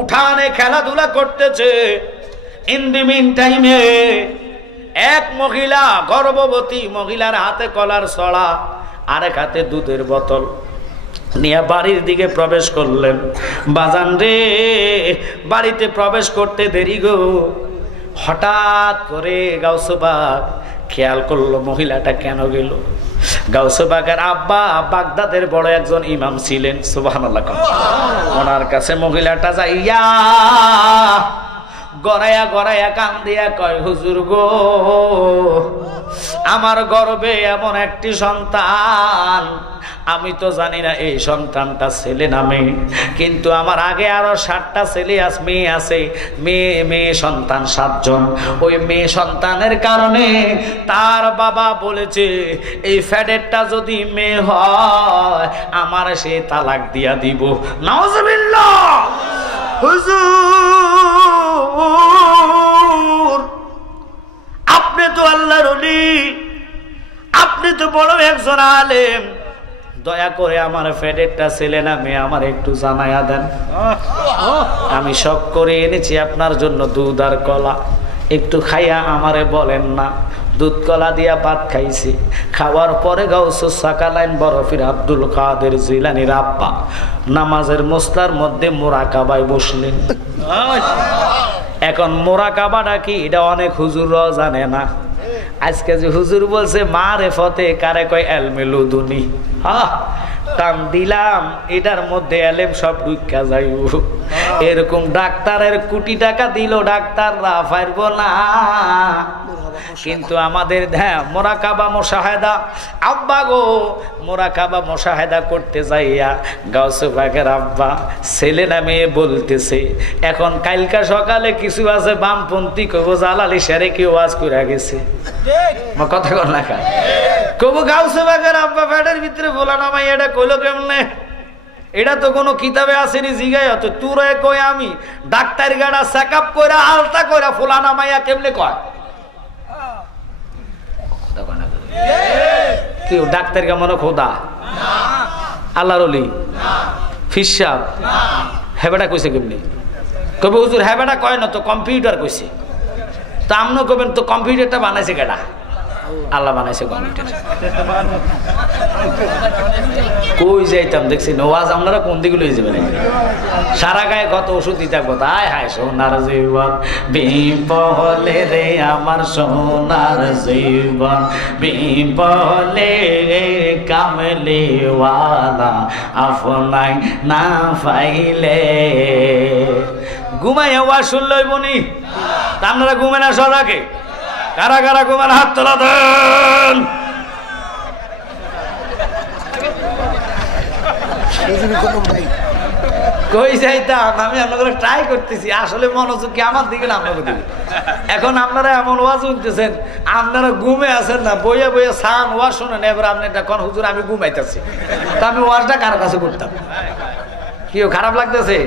উঠানে খেলাধুলা করতেছে। ইন দি মিন টাইমে এক মহিলা, গর্ভবতী মহিলার হাতে কলার ছড়া, আরেক হাতে দুধের বোতল নিয়ে বাড়ির দিকে প্রবেশ করলেন। বাজান রে, বাড়িতে প্রবেশ করতে দেরি গো, হঠাৎ করে গাউসবাগ খেয়াল করলো মহিলাটা কেন গেল। গাউসবাগের আব্বা বাগদাদের বড় একজন ইমাম ছিলেন, সুবহানাল্লাহ। ওনার কাছে মহিলাটা যাইয়া গড়াইয়া গড়াইয়া কান দিয়া কয়, হুজুর গো, আমার গর্ভে এমন একটি সন্তান, আমি তো জানি না এই সন্তানটা ছেলে না মেয়ে, কিন্তু আমার আগে আরো 7টা ছেলে মেয়ে আছে, মেয়ে সন্তান 7 জন। ওই মেয়ে সন্তানের কারণে তার বাবা বলেছে এই ফ্যাডেরটা যদি মেয়ে হয় আমার সে তালাক দিয়া দিব। নাউজুবিল্লাহ। হুজুর, আপনি তো আল্লাহর ওলি, আপনি তো বড় একজন আলেম, দয়া করে আমার ফ্যাডেরটা ছেলে না মেয়ে আমার একটু জানায়া দেন। আমি শখ করে এনেছি আপনার জন্য দুধ আর কলা, একটু খাইয়া আমারে বলেন না। দুধ কলা দিয়া ভাত খাইছি, খাওয়ার পরে গাউসুস সাকালাইন বরফির আব্দুল কাদের জিলানীর আব্বা নামাজের মোস্তার মধ্যে মোরাকাবায় বসলেন। এখন মোরাকাবাটা কি, এটা অনেক হুজুররাও জানে না। আজকে যে হুজুর বলছে মারেফতে, কারে কয় এলমে লুদুনি। টান দিলাম এটার মধ্যে এলেম সব ঢুকা যাইব। এরকম ডাক্তারের কোটি টাকা দিল ডাক্তাররা পারব না। কিন্তু আমাদের মোরাকাবা মুশাহাদা, আব্বা গো মোরাকাবা মুশাহাদা করতে যাইয়া গাউসে পাকের আব্বা ছেলে না মেয়ে বলতেছে, এখন কালকা সকালে কিছু আছে বামপন্থী কব জালালি শেরে কেউ ওয়াজ করে গেছে, কথা কর না কা কব গাউসে পাকের আব্বা পেটের ভিতরে বলা নামাই এটা কইলো কেমনে, এটা তো কোনো কিতাবে আসেনি জিগাই হতো তুরে কই আমি ডাক্তার গাড়া চেক আপ কইরা আলতা কইরা ফুলা নামাইয়া কেমনে কয় কেউ ডাক্তার কে মনে খোদা আল্লাহর ওলি ফিসাব হেবেটা কইছে কেমনি কবে হুজুর হেবেটা কয় না তো কম্পিউটার কইছে, তো আমনো কবেন তো কম্পিউটারটা বানাইছে কেডা, আল্লাহ বানাইছে কম্পিউটার। কই যাইতাম দেখছি নওয়াজ আপনারা কোন দিকে লয়ে যাবেন, সারা গায়ে কত ওষুধ দিতে কথা। আয় হায় সোনার জীবন বিপলে রে আমার সোনার জীবন বিপলে কামলিওয়ালা আপনাই না পাইলে। ঘুমাই আওয়াজ শুনলই বনি আপনারা ঘুমে না সরাকে, কারা কারা ঘুমান হাত তোলা দেন। কই যাইতাম আমি আপনাদের ট্রাই করতেছি, আসলে মনোযোগ কি আমার দিকে না আপনাদের দিকে। এখন আপনারা এমন ওয়াজ শুনতেছেন, আপনারা ঘুমে আছেন না, বইয়ে বইয়ে সান ওয়াজ শোনেন, এবার আপনি এটা কোন হুজুর আমি ঘুমাইতেছি, তা আমি ওয়াজটা কার কাছে করতাম, কেউ খারাপ লাগতেছে?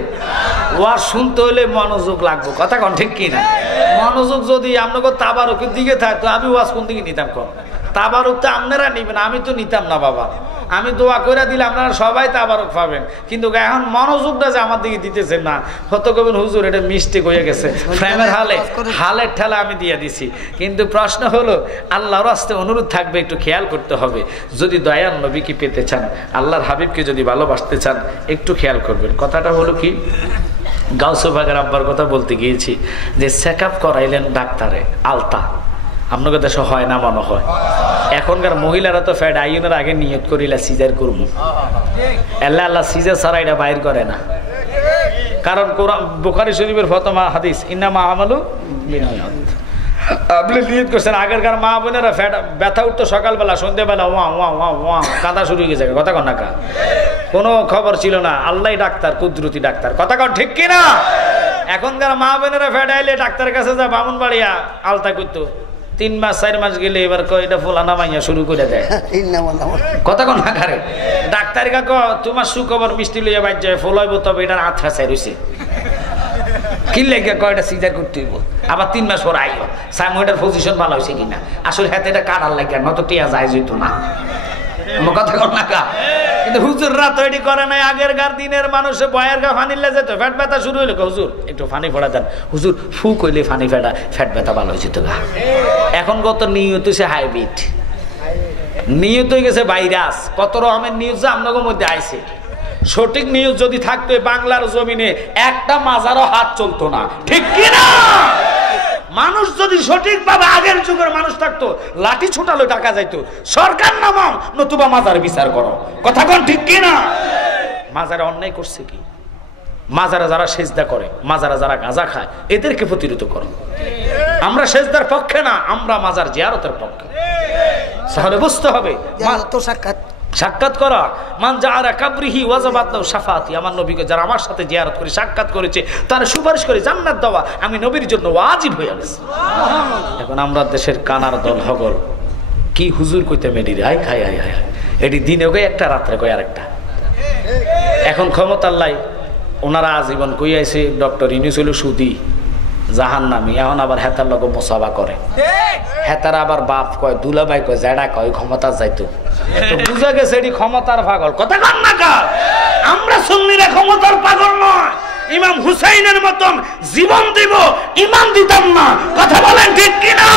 ওয়াজ শুনতে হলে মনোযোগ লাগবে, কথা কোন ঠিক কিনা? মনোযোগ যদি আপনাকে তাবারকের দিকে থাকে, তো আমি ওয়াজ কোন দিকে নিতাম কম? তাবারক তো আপনারা নিবেন, আমি তো নিতাম না বাবা। আমি দোয়া করে দিলে আপনারা সবাই তাবারক পাবেন, কিন্তু এখন মনোযোগটা যে আমার দিকে দিতেছেন না, হত কবেন হুজুর এটা মিস্টেক হয়ে গেছে, ফ্রেমের হালের ঠেলা আমি দিয়ে দিছি। কিন্তু প্রশ্ন হলো আল্লাহর রাস্তে অনুরোধ থাকবে, একটু খেয়াল করতে হবে, যদি দয়াল নবীকে পেতে চান, আল্লাহর হাবিবকে যদি ভালোবাসতে চান, একটু খেয়াল করবেন। কথাটা হলো কি, গাউসে পাকের আব্বার কথা বলতে গিয়েছি, যে চেক আপ করাইলেন ডাক্তারে আলতা, আপনাকে দেশে হয় না মনে হয়। এখনকার মহিলারা তো ফ্যাট আইনের আগে নিয়ত করিলা সিজার করবো, আল্লাহ আল্লাহ সিজার ছাড়া এটা বাইর করে না, কারণ কোরআন বুখারী শরীফের ফতমা হাদিস ইন্নামা আমালু বিনিয়াত। আপনি নিয়ত করছেন, আগেরকার মা বোনেরা ফ্যাট ব্যথা উঠতো সকালবেলা, সন্ধ্যেবেলা ওয়া ওয়া ওয়া ওয়া কাঁদা শুরু হয়ে গেছে, কথা কন না কা, কোনো খবর ছিল না, আল্লাহ ডাক্তার, কুদরতি ডাক্তার, কথা কন ঠিক কিনা? এখনকার মা বোনেরা ফ্যাট আইলে ডাক্তারের কাছে যা বামুন বাড়িয়া আলতা করতো, 3 মাস 4 মাস গেলে এবার এটা ফোলানা মাইয়া শুরু করে দেয়, কথা কোন না কারে। ডাক্তার কাক তোমার সুখবর মিষ্টি লইয়া বাইর যায়, ফোলাইব তবে এটার হাত ফেসাই রয়েছে, কি লেগে কয়টা সিজার করতে হইব, আবার 3 মাস পর আইব সাইমোটার পজিশন ভালো হয়েছে কিনা, আসলে হাতে এটা কাটার লাগে নত টিয়া যায় যেত না, কথা কোন না কা। কিন্তু হুজুররা তো এটি করে নাই, আগেরকার দিনের মানুষে বয়ের গা ফানি লে যেত, ফ্যাট ব্যথা শুরু হইলো, হুজুর একটু ফানি ফোড়া দেন, হুজুর ফু কইলে ফানি ফেটা ফ্যাট ব্যথা ভালো হয়ে যেত গা। এখন কত নিয়ত হয়েছে হাইব্রিড, নিয়ত হয়ে গেছে ভাইরাস, কত রকমের নিউজ আপনাদের মধ্যে আইছে। সঠিক নিউজ যদি থাকতো বাংলার জমিনে একটা মাজারও হাত চলতো না, ঠিক কিনা? মানুষ যদি সঠিকভাবে আগের যুগের মানুষ থাকতো, লাঠি ছোটালো টাকা যাইতো, সরকার নামাও নতুবা মাজার বিচার করো, কথা কোন ঠিক কিনা? মাজারে অন্যায় করছে কি? মাজারে যারা সেজদা করে, মাজারে যারা গাঁজা খায়, এদেরকে প্রতিরোধ করো। আমরা সেজদার পক্ষে না, আমরা মাজার জিয়ারতের পক্ষে। তাহলে বুঝতে হবে সাক্ষাৎ করা, মান যারা কাবরিহি ওয়াজাবাত লাহু শাফাআতি, আমার নবীকে যারা আমার সাথে জিয়ারত করে সাক্ষাৎ করেছে, তারা সুপারিশ করে জান্নাত দেওয়া আমি নবীর জন্য ওয়াজিব হয়ে গেছে। এখন আমরা দেশের কানার দল হগল কি হুজুর কইতে মেডিরে আই খাই আই আই, এটি দিনে কই একটা, রাত্রে কই আরেকটা। এখন ক্ষমতার লাই ওনারা আজীবন কই আইছে, ডক্টর ইউনূস হইল সুদি জাহান্নামী, এখন আবার হেতার লগে মোসাবা করে, হেতার আবার বাপ কয়, দুলাভাই কয়, জেডা কয়, ক্ষমতা যাইতো, বুঝা গেছে এটি ক্ষমতার পাগল, কথা কন না কা। আমরা সুন্নিরা ক্ষমতার পাগল নয়, ইমাম হুসাইনের মতন জীবন দিব, ইমান দিতাম না, কথা বলেন ঠিক কিনা?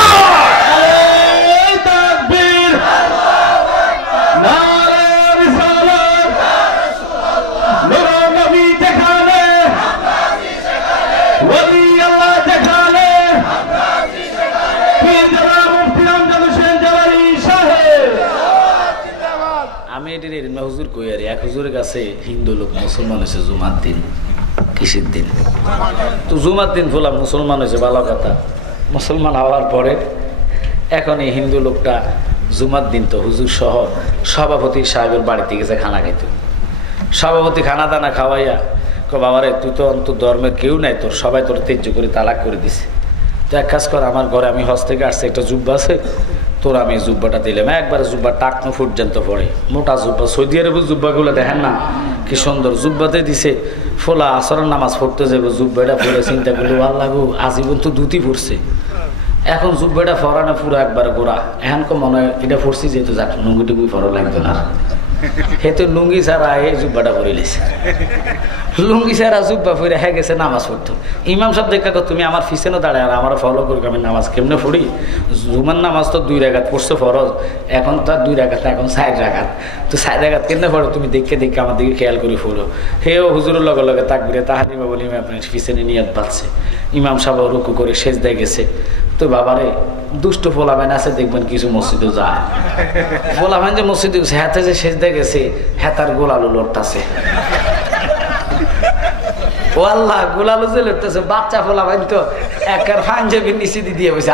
বিচারি এক হুজুরের কাছে হিন্দু লোক মুসলমান হয়েছে জুমার দিন। কিসের দিন? তো জুমার দিন বললাম মুসলমান হয়েছে, ভালো কথা। মুসলমান হওয়ার পরে এখন এই হিন্দু লোকটা জুমার দিন তো হুজুর সহ সভাপতি সাহেবের বাড়িতে গেছে খানা খাইতে। সভাপতি খানা দানা খাওয়াইয়া বাবারে তুই তো অন্ত ধর্মের কেউ নাই, তোর সবাই তোর তেজ্য করে তালাক করে দিছে, তো এক কাজ কর, আমার ঘরে আমি হজ থেকে আসছে একটা জুব্বা আছে, তোর আমি জুব্বাটা দিলাম। একবারে জুব্বা টাকনো পর্যন্ত পড়ে, মোটা জুব্বা, সৌদি আরবের জুব্বাগুলো দেখেন না কি সুন্দর, জুব্বাতে দিছে। ফোলা আসরের নামাজ পড়তে যাবো, জুব্বাটা পড়ে চিন্তা করলো আল্লাহ গো আজীবন তো ধুতি পড়ছে, এখন জুব্বাটা ফরানো পুরো একবার গোড়া, এখন কো মনে হয় এটা পড়ছি যেহেতু যাক লুঙ্গিটুকুই ফরা লাগতো না, হে তো লুঙ্গি ছাড়া এই জুব্বাটা পরে লেছে, লুঙ্গি ছাড়া জুব্বা পরে হ্যাঁ গেছে নামাজ পড়তো। ইমাম সাহেব দেখা তুমি আমার পিছনে দাঁড়ায় আর আমার ফলো করি, আমি নামাজ কেমনে পড়ি, জুমার নামাজ তো 2 রাকাত পড়ছো ফরজ, এখন তো 2 রাকাত, এখন 4 রাকাত, তো 4 রাকাত কেমনে পড়ো তুমি দেখে দেখে আমার দিকে খেয়াল করে পড়ো। হেও হুজুরের লগে লগে তাকবিরে তাহরিমা বলি আপনার পিছনে নিয়ত বাঁধছে, ইমাম সাহেব রুকু করে সেজদায় গেছে। তো বাবারে দুষ্ট ফোলাবেন আছে দেখবেন কিছু মসজিদে যায়, ফোলাবেন যে মসজিদে হাতে যে সেজদায় গেছে হেতার গোলালু লড়তাছে, ও আল্লাহ গোলালু যে লড়তেছে, বাচ্চা ফোলাবেন তো একার পাঞ্জাবির নিচে দিয়ে বসে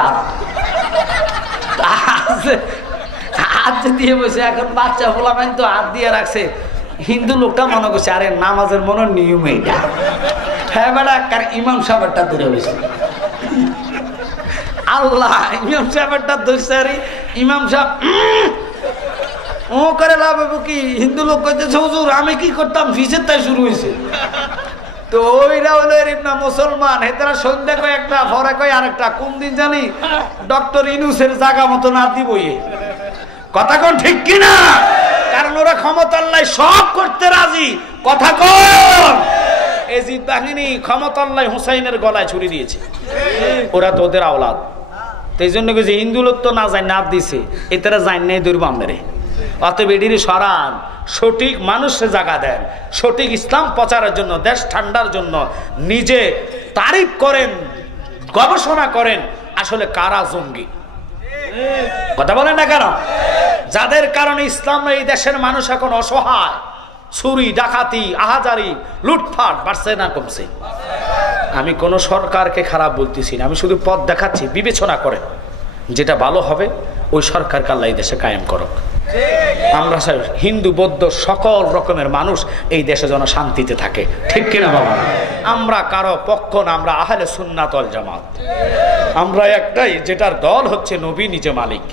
হাত দিয়ে বসে, এখন বাচ্চা ফোলাবেন তো হাত দিয়ে রাখছে। হিন্দু লোকটা মনে করছে আরে নামাজের মনে নিয়ম এইটা, হ্যাঁ বেটা কার ইমাম সাহেবটা ধরে বসে, আল্লাহ ইমাম সাহেবটা ধরছে, আরে ইমাম সাহেব ও করে লাভ হবে কি, হিন্দু লোক কইতেছে হুজুর আমি কি করতাম, ফিসের তাই শুরু হয়েছে। তো ওইরা হলো এরকম না মুসলমান, হেতারা সন্ধ্যা কয় একটা ফরে কয় আরেকটা, কোন দিন জানি ডক্টর ইনুসের জায়গা মতো না দিবই, কথা কোন ঠিক কিনা? কারণ ওরা ক্ষমতার লাই সব করতে রাজি, কথা কোন? এজিদ বাহিনী ক্ষমতার লাই হুসাইনের গলায় ছুরি দিয়েছে, ওরা তো ওদের আওলাদ, এই জন্য যে হিন্দু লোক তো না যায় না দিছে, এটারা যাই নাই দৌড়ব আমাদের। অতএব এটির সরান, সঠিক মানুষে জায়গা দেন, সঠিক ইসলাম প্রচারের জন্য, দেশ ঠান্ডার জন্য নিজে তারিফ করেন, গবেষণা করেন আসলে কারা জঙ্গি, কথা বলেন না কেন? যাদের কারণে ইসলাম এই দেশের মানুষ এখন অসহায়, চুরি ডাকাতি আহাজারি লুটপাট বাড়ছে না কমছে? আমি কোন সরকারকে খারাপ বলতেছি না, আমি শুধু পথ দেখাচ্ছি, বিবেচনা করেন যেটা ভালো হবে ওই সরকারকে আল্লাহ এই দেশে কায়েম করুক। আমরা হিন্দু বৌদ্ধ সকল রকমের মানুষ এই দেশে যেন শান্তিতে থাকে, ঠিক কিনা বাবা? আমরা কারো পক্ষ না, আমরা আহলে সুন্নাত ওয়াল জামাত, আমরা একটাই, যেটার দল হচ্ছে নবী নিজে মালিক।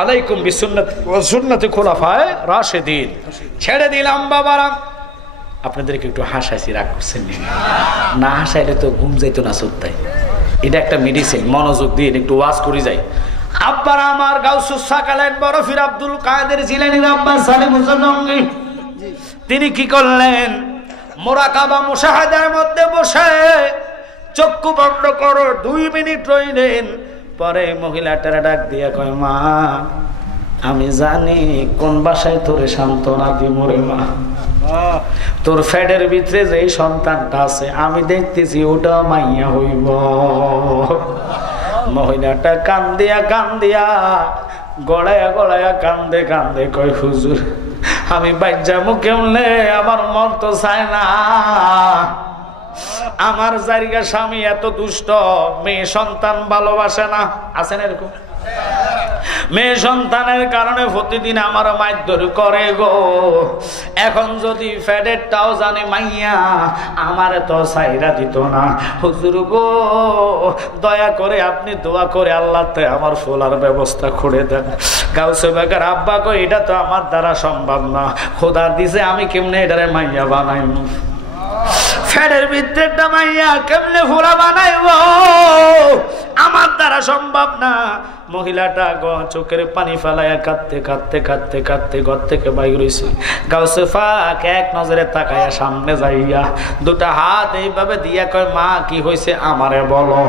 আলাইকুম বিসুন্নতি ওয়া সুন্নতি খুলাফায়ে রাশিদিন। ছেড়ে দিলাম বাবারা, আপনাদেরকে একটু হাসাইছি, রাগ করছেন না? হাসাইলে তো ঘুম যাইতো না সত্যায়, এটা একটা মেডিসিন, মনোযোগ দিয়ে একটু ওয়াজ করে যাই। আব্বার আমার গাউসুস সাকালাইন বরফির আব্দুল কাদের জিলানীর আব্বা সালেহ মুসাদ্দঙ্গি, তিনি কি করলেন? মুরাকাবা মুশাহাদার মধ্যে বসে চক্ষু বন্ধ করো 2 মিনিট রইলেন, পরে মহিলাটারে ডাক দিয়া কয় মা আমি জানি কোন বাসায় তোরে সান্ত্বনা দিব রে মা, তোর ফ্যাডের ভিতরে যে সন্তানটা আছে আমি দেখতেছি ওটা মাইয়া হইব। মহিলাটা কান্দিয়া কান্দিয়া গড়াইয়া গড়াইয়া কান্দে কান্দে কয় হুজুর আমি বাইজামু কেমনে, আমার মন তো চায় না, আমার জায়গা স্বামী এত দুষ্ট, মেয়ে সন্তান ভালোবাসে না, আছেন এরকম? মেয়ে সন্তানের কারণে প্রতিদিন আমার মারধর করে গো, এখন যদি ফ্যাডেরটাও জানে মাইয়া আমার তো সাইরা দিত না। হুজুর গো দয়া করে আপনি দোয়া করে আল্লাহতে আমার ফোলার ব্যবস্থা করে দেন। গাউসে বাগের আব্বা কই এটা তো আমার দ্বারা সম্ভব না, খোদা দিছে আমি কেমনে এটারে মাইয়া বানাইব, ফ্যাডের ভিতরেটা মাইয়া কেমনে ফোলা বানাইব, আমার দ্বারা সম্ভব না। মহিলাটা চোখের পানি ফেলাইয়া কাঁদতে কাঁদতে কাঁদতে কাঁদতে ঘর থেকে বাইর হইছে। গাউসে পাক এক নজরে তাকাইয়া সামনে যাইয়া 2টা হাত এইভাবে দিয়া কয় মা কি হয়েছে আমারে বলো।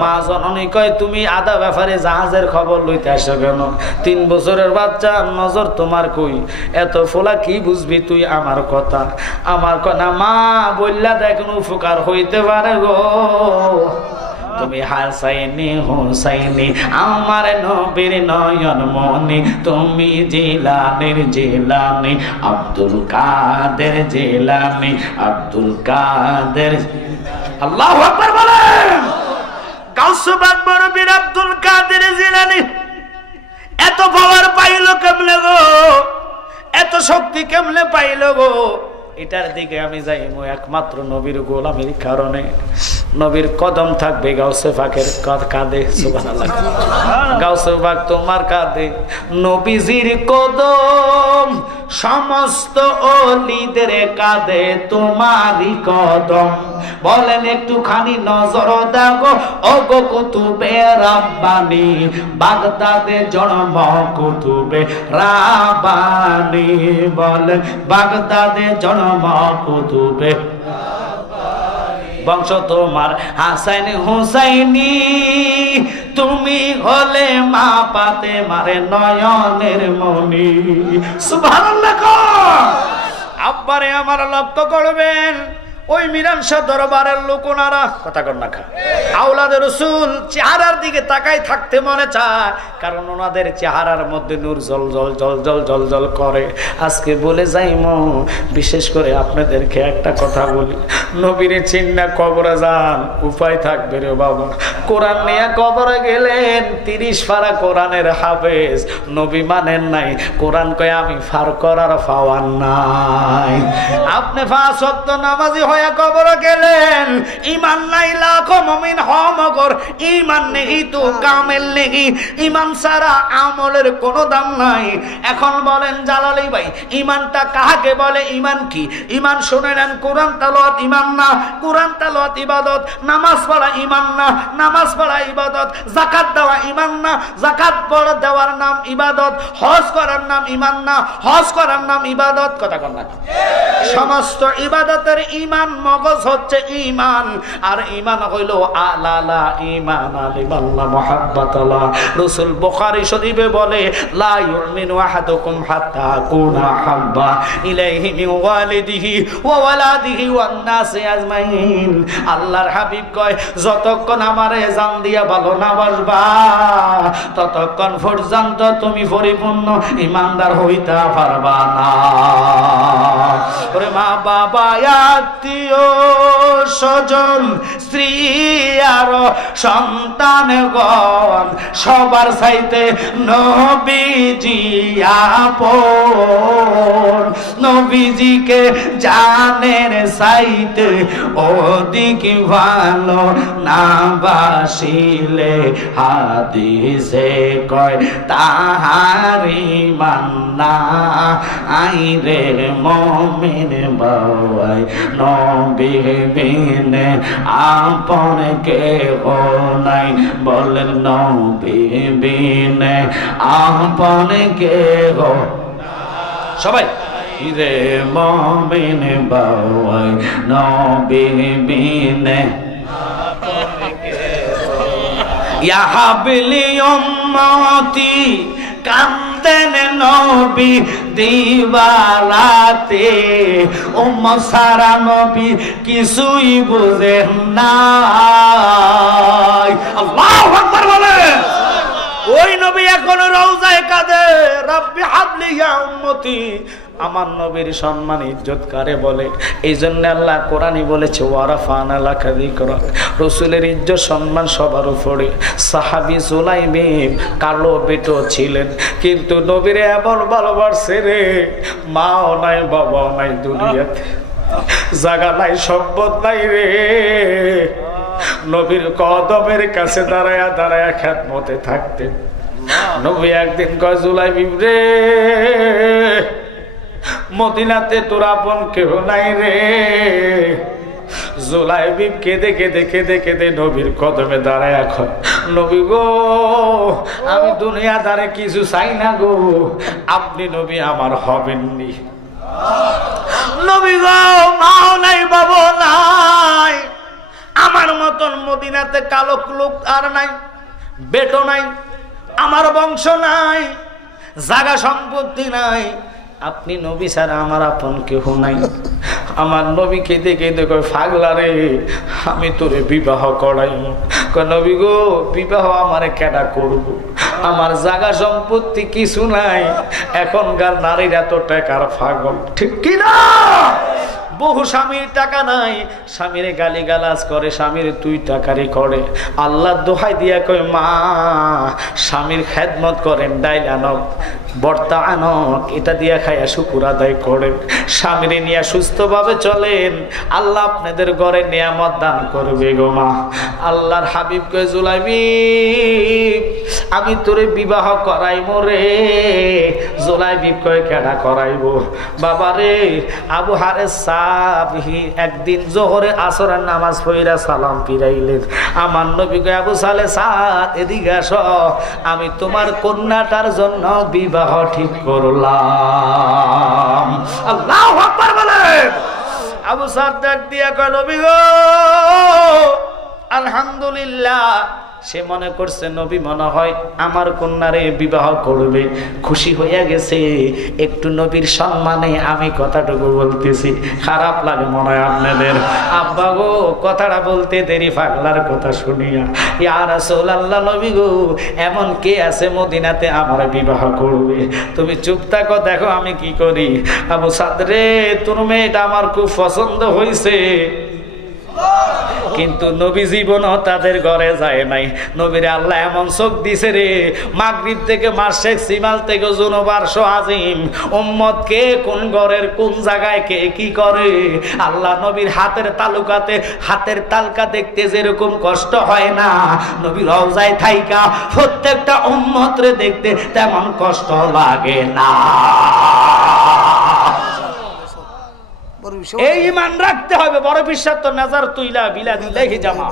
মা জননী কয় তুমি আদা ব্যাপারে জাহাজের খবর লইতে আসো কেন? 3 বছরের বাচ্চা, নজর তোমার কই, এত ফোলা কি বুঝবি তুই আমার কথা? আমার কথা মা বললা দেখুন উপকার হইতে পারে গো। তুমি হাসাইনি হুসাইনি আমার নবীর নয়ন মনি, তুমি জিলানির জিলানি আব্দুল কাদের জিলানি, আব্দুল কাদের। আল্লাহু আকবার বলেন। গাউসে পাক বড় পীর আব্দুল কাদের জিলানি এত পাওয়ার পাইলো কেমনে গো, এত শক্তি কেমনে পাইলো গো? এটার দিকে আমি যাইমু একমাত্র নবীর গোলামির কারণে। নবীর কদম থাকবে গাউসে পাকের কাঁধে। সুবহানাল্লাহ। গাউসে পাক তোমার কাঁধে, নবীজির কদম সমস্ত ওলিদের কাঁধে তোমারই কদম। বলেন একটুখানি নজর দাও ও গো কুতুবে রাব্বানি, বাগদাদে জন্ম কুতুবে রাব্বানি। বলেন বাগদাদে জন্ম কুতুবে, বংশ তোমার হাসাইন হুসাইনি, তুমি হলে মা পাতে মারে নয়নের মনি। সুবহানাল্লাহ। আব্বারে আমার লক্ষ্য করবেন, ওই মিরান শাহ দরবারের লোক ওনারা কথা কর না খা আওলাদের রাসূল চেহারার দিকে তাকাই থাকতে মনে চায়, কারণ ওনাদের চেহারার মধ্যে নূর জল জল জল জল জল জল করে। আজকে বলে যাইমু, বিশেষ করে আপনাদেরকে একটা কথা বলি, নবীরে চিন্না কবরে যান, উপায় থাকবে রে বাবা। কোরআন নিয়ে কবরে গেলেন, 30 পারা কোরআনের হাফেজ, নবী মানেন নাই। কোরআন কয় আমি ফার করার পাওয়ার নাই। আপনি 5 ওয়াক্ত নামাজি হয়ে কবরে গেলেন, ঈমান নাই লাখো মুমিন হমগর, ঈমান নেই তো কামেল নেই, ঈমান ছাড়া আমলের কোনো দাম নাই। এখন বলেন জালালি ভাই, ঈমানটা কাকে বলে? ঈমান কি? ঈমান শুনে নেন, কোরআন তেলাওয়াত ঈমান না, কোরআন তেলাওয়াত ইবাদত। নামাজ পড়া ঈমান না, নামাজ পড়া ইবাদত। যাকাত দেওয়া ঈমান না, যাকাত পড়া দেওয়ার নাম ইবাদত। হজ করার নাম ঈমান না, হজ করার নাম ইবাদত। কথা কন না। সমস্ত ইবাদতের ঈমান মগজ হচ্ছে ঈমান, আর ঈমান হইল আলালা ঈমান আলিল্লাহ মুহাব্বাতাল্লাহ। রাসূল বুখারী শরীফে বলে, লা ইউমিনু আহাদুকুম হাত্তা কুনা হাব্বা ইলাইহি মিন ওয়ালিদিহি ওয়া ওয়ালাদিহি ওয়ান নাসি আজমাইন। আল্লাহর হাবিব কয়, যতক্ষণ আমারে জান দিয়া ভালো না বাসবা, ততক্ষণ পর্যন্ত তুমি পরিপূর্ণ ঈমানদার হইতে পারবা না। ওরে মা বাবা, আত্মীয় স্বজন, স্ত্রী আর সন্তানগণ, সবার চাইতে নবীজি আপন। নবীজিকে জানের চাইতে অধিক ভালো না বাসিলে, হাদিসে কয় তাহারি মান্না আইরে মুমিন বাওয়াই, নবী বিনে আপন কেহ নাই। বলেন নবী বিনে আপন কেহ। সবাই রে মুমিন বাওয়াই, নবী বিনে ইয়া হাবলি উম্মতি, কান্দেন নবী দিবারাতে, উম্মত সারা নবী কিছুই বুঝেন না। আল্লাহু আকবার বলে। ওই নবী এখন রওজায় কাঁদে, রাব্বি হাবলি ইয়া উম্মতি। আমার নবীর সম্মান ইজ্জত কারে বলে? এই জন্য আল্লাহ কোরআনই বলেছে, ওয়ারাফানা লাকা যিকরাক। রাসূলের ইজ্জত সম্মান সবার উপরে। সাহাবী সুলাইম কালো বেটো ছিলেন, কিন্তু নবীরে এমন ভালোবাসে রে, মাও নাই বাবাও নাই দুনিয়াতে, জায়গা নাই সম্পদ নাই রে, নবীর কদমের কাছে দাঁড়ায়া দাঁড়ায়া খেদমতে থাকতেন। নবী একদিন কয়, জুলাইম রে, মদিনাতে তোর আপন কেউ নাই রে। জুলাইম কেঁদে কেঁদে কেঁদে কেঁদে নবীর কদমে দাঁড়ায়, এখন নবী গো, আমি দুনিয়াদারে কিছু চাই না গো, আপনি নবী আমার হবেননি। নবী গো, মাও নাই বাবা নাই, আমার মতন মদিনাতে কালো লোক আর নাই, বেটো নাই, আমার বংশ নাই, জায়গা সম্পত্তি নাই, আপনি নবী ছাড়া আমার আপন কেহ নাই। আমার নবী কেঁদে কেঁদে কয়, পাগলা রে, আমি তোরে বিবাহ করাইব, নবী গো বিবাহ আমারে কেডা করব, আমার জায়গা সম্পত্তি কিছু নাই, এখনকার নারীরা তো টাকার পাগল, ঠিক কিনা? বহু স্বামীর টাকা নাই, স্বামীরে গালি গালাজ করে, স্বামীর তুই টাকারি করে। আল্লাহ দোহাই দিয়া কয় মা স্বামীর খেদমত করেন, ডাইল আনক বর্তা আনক, এটা দিয়া খাইয়া শুকুর আদায় করেন, স্বামীরে নিয়ে সুস্থভাবে চলেন, আল্লাহ আপনাদের ঘরে নিয়ামত দান করবে গো মা। আল্লাহর হাবিব কয় জুলাইবি আমি তোরে বিবাহ করাইব রে। জুলাইবি কয় কেডা করাইব? বাবা রে আবু হারেস সাবহি একদিন জোহরে আসরের নামাজ পড়িরা সালাম ফিরাইলেন। আমার নবী কয় আবু সালে সাদ এদিকে আসো, আমি তোমার কন্যাটার জন্য বিবাহ ঠিক করলাম। আল্লাহু আকবার বলেন। আবু সাদ ডাক দিয়া কয় নবী গো আলহামদুলিল্লাহ। সে মনে করছে নবী মনে হয় আমার কন্যারে বিবাহ করবে, খুশি হইয়া গেছে। একটু নবীর সম্মানে আমি কথাটুকু বলতেছি, খারাপ লাগে মনে হয় আপনাদের। আব্বা গো কথাটা বলতে দেরি, পাগলার কথা শুনিয়া ইয়া রাসূলুল্লাহ নবী গো এমন কে আছে মদিনাতে আমার বিবাহ করবে? তুমি চুপ থাকো, দেখো আমি কি করি। আবু সাদ রে তোর মেয়েটা আমার খুব পছন্দ হয়েছে, কিন্তু নবী জীবনও তাদের ঘরে যায় নাই। নবীর আল্লাহ এমন চোখ দিছে রে, মাগরিব থেকে মাসেক সিমাল থেকে জুনুবার আজিম উম্মত কে কোন ঘরের কোন জায়গায় কে কি করে। আল্লাহ নবীর হাতের তালুকাতে হাতের তালকা দেখতে যেরকম কষ্ট হয় না, নবী রওজায় থাইকা প্রত্যেকটা উম্মত রে দেখতে তেমন কষ্ট লাগে না। এই ইমান রাখতে হবে। বড় বিশ্বাস তো নাজার তুইলা বিলা দিলাহি জামা,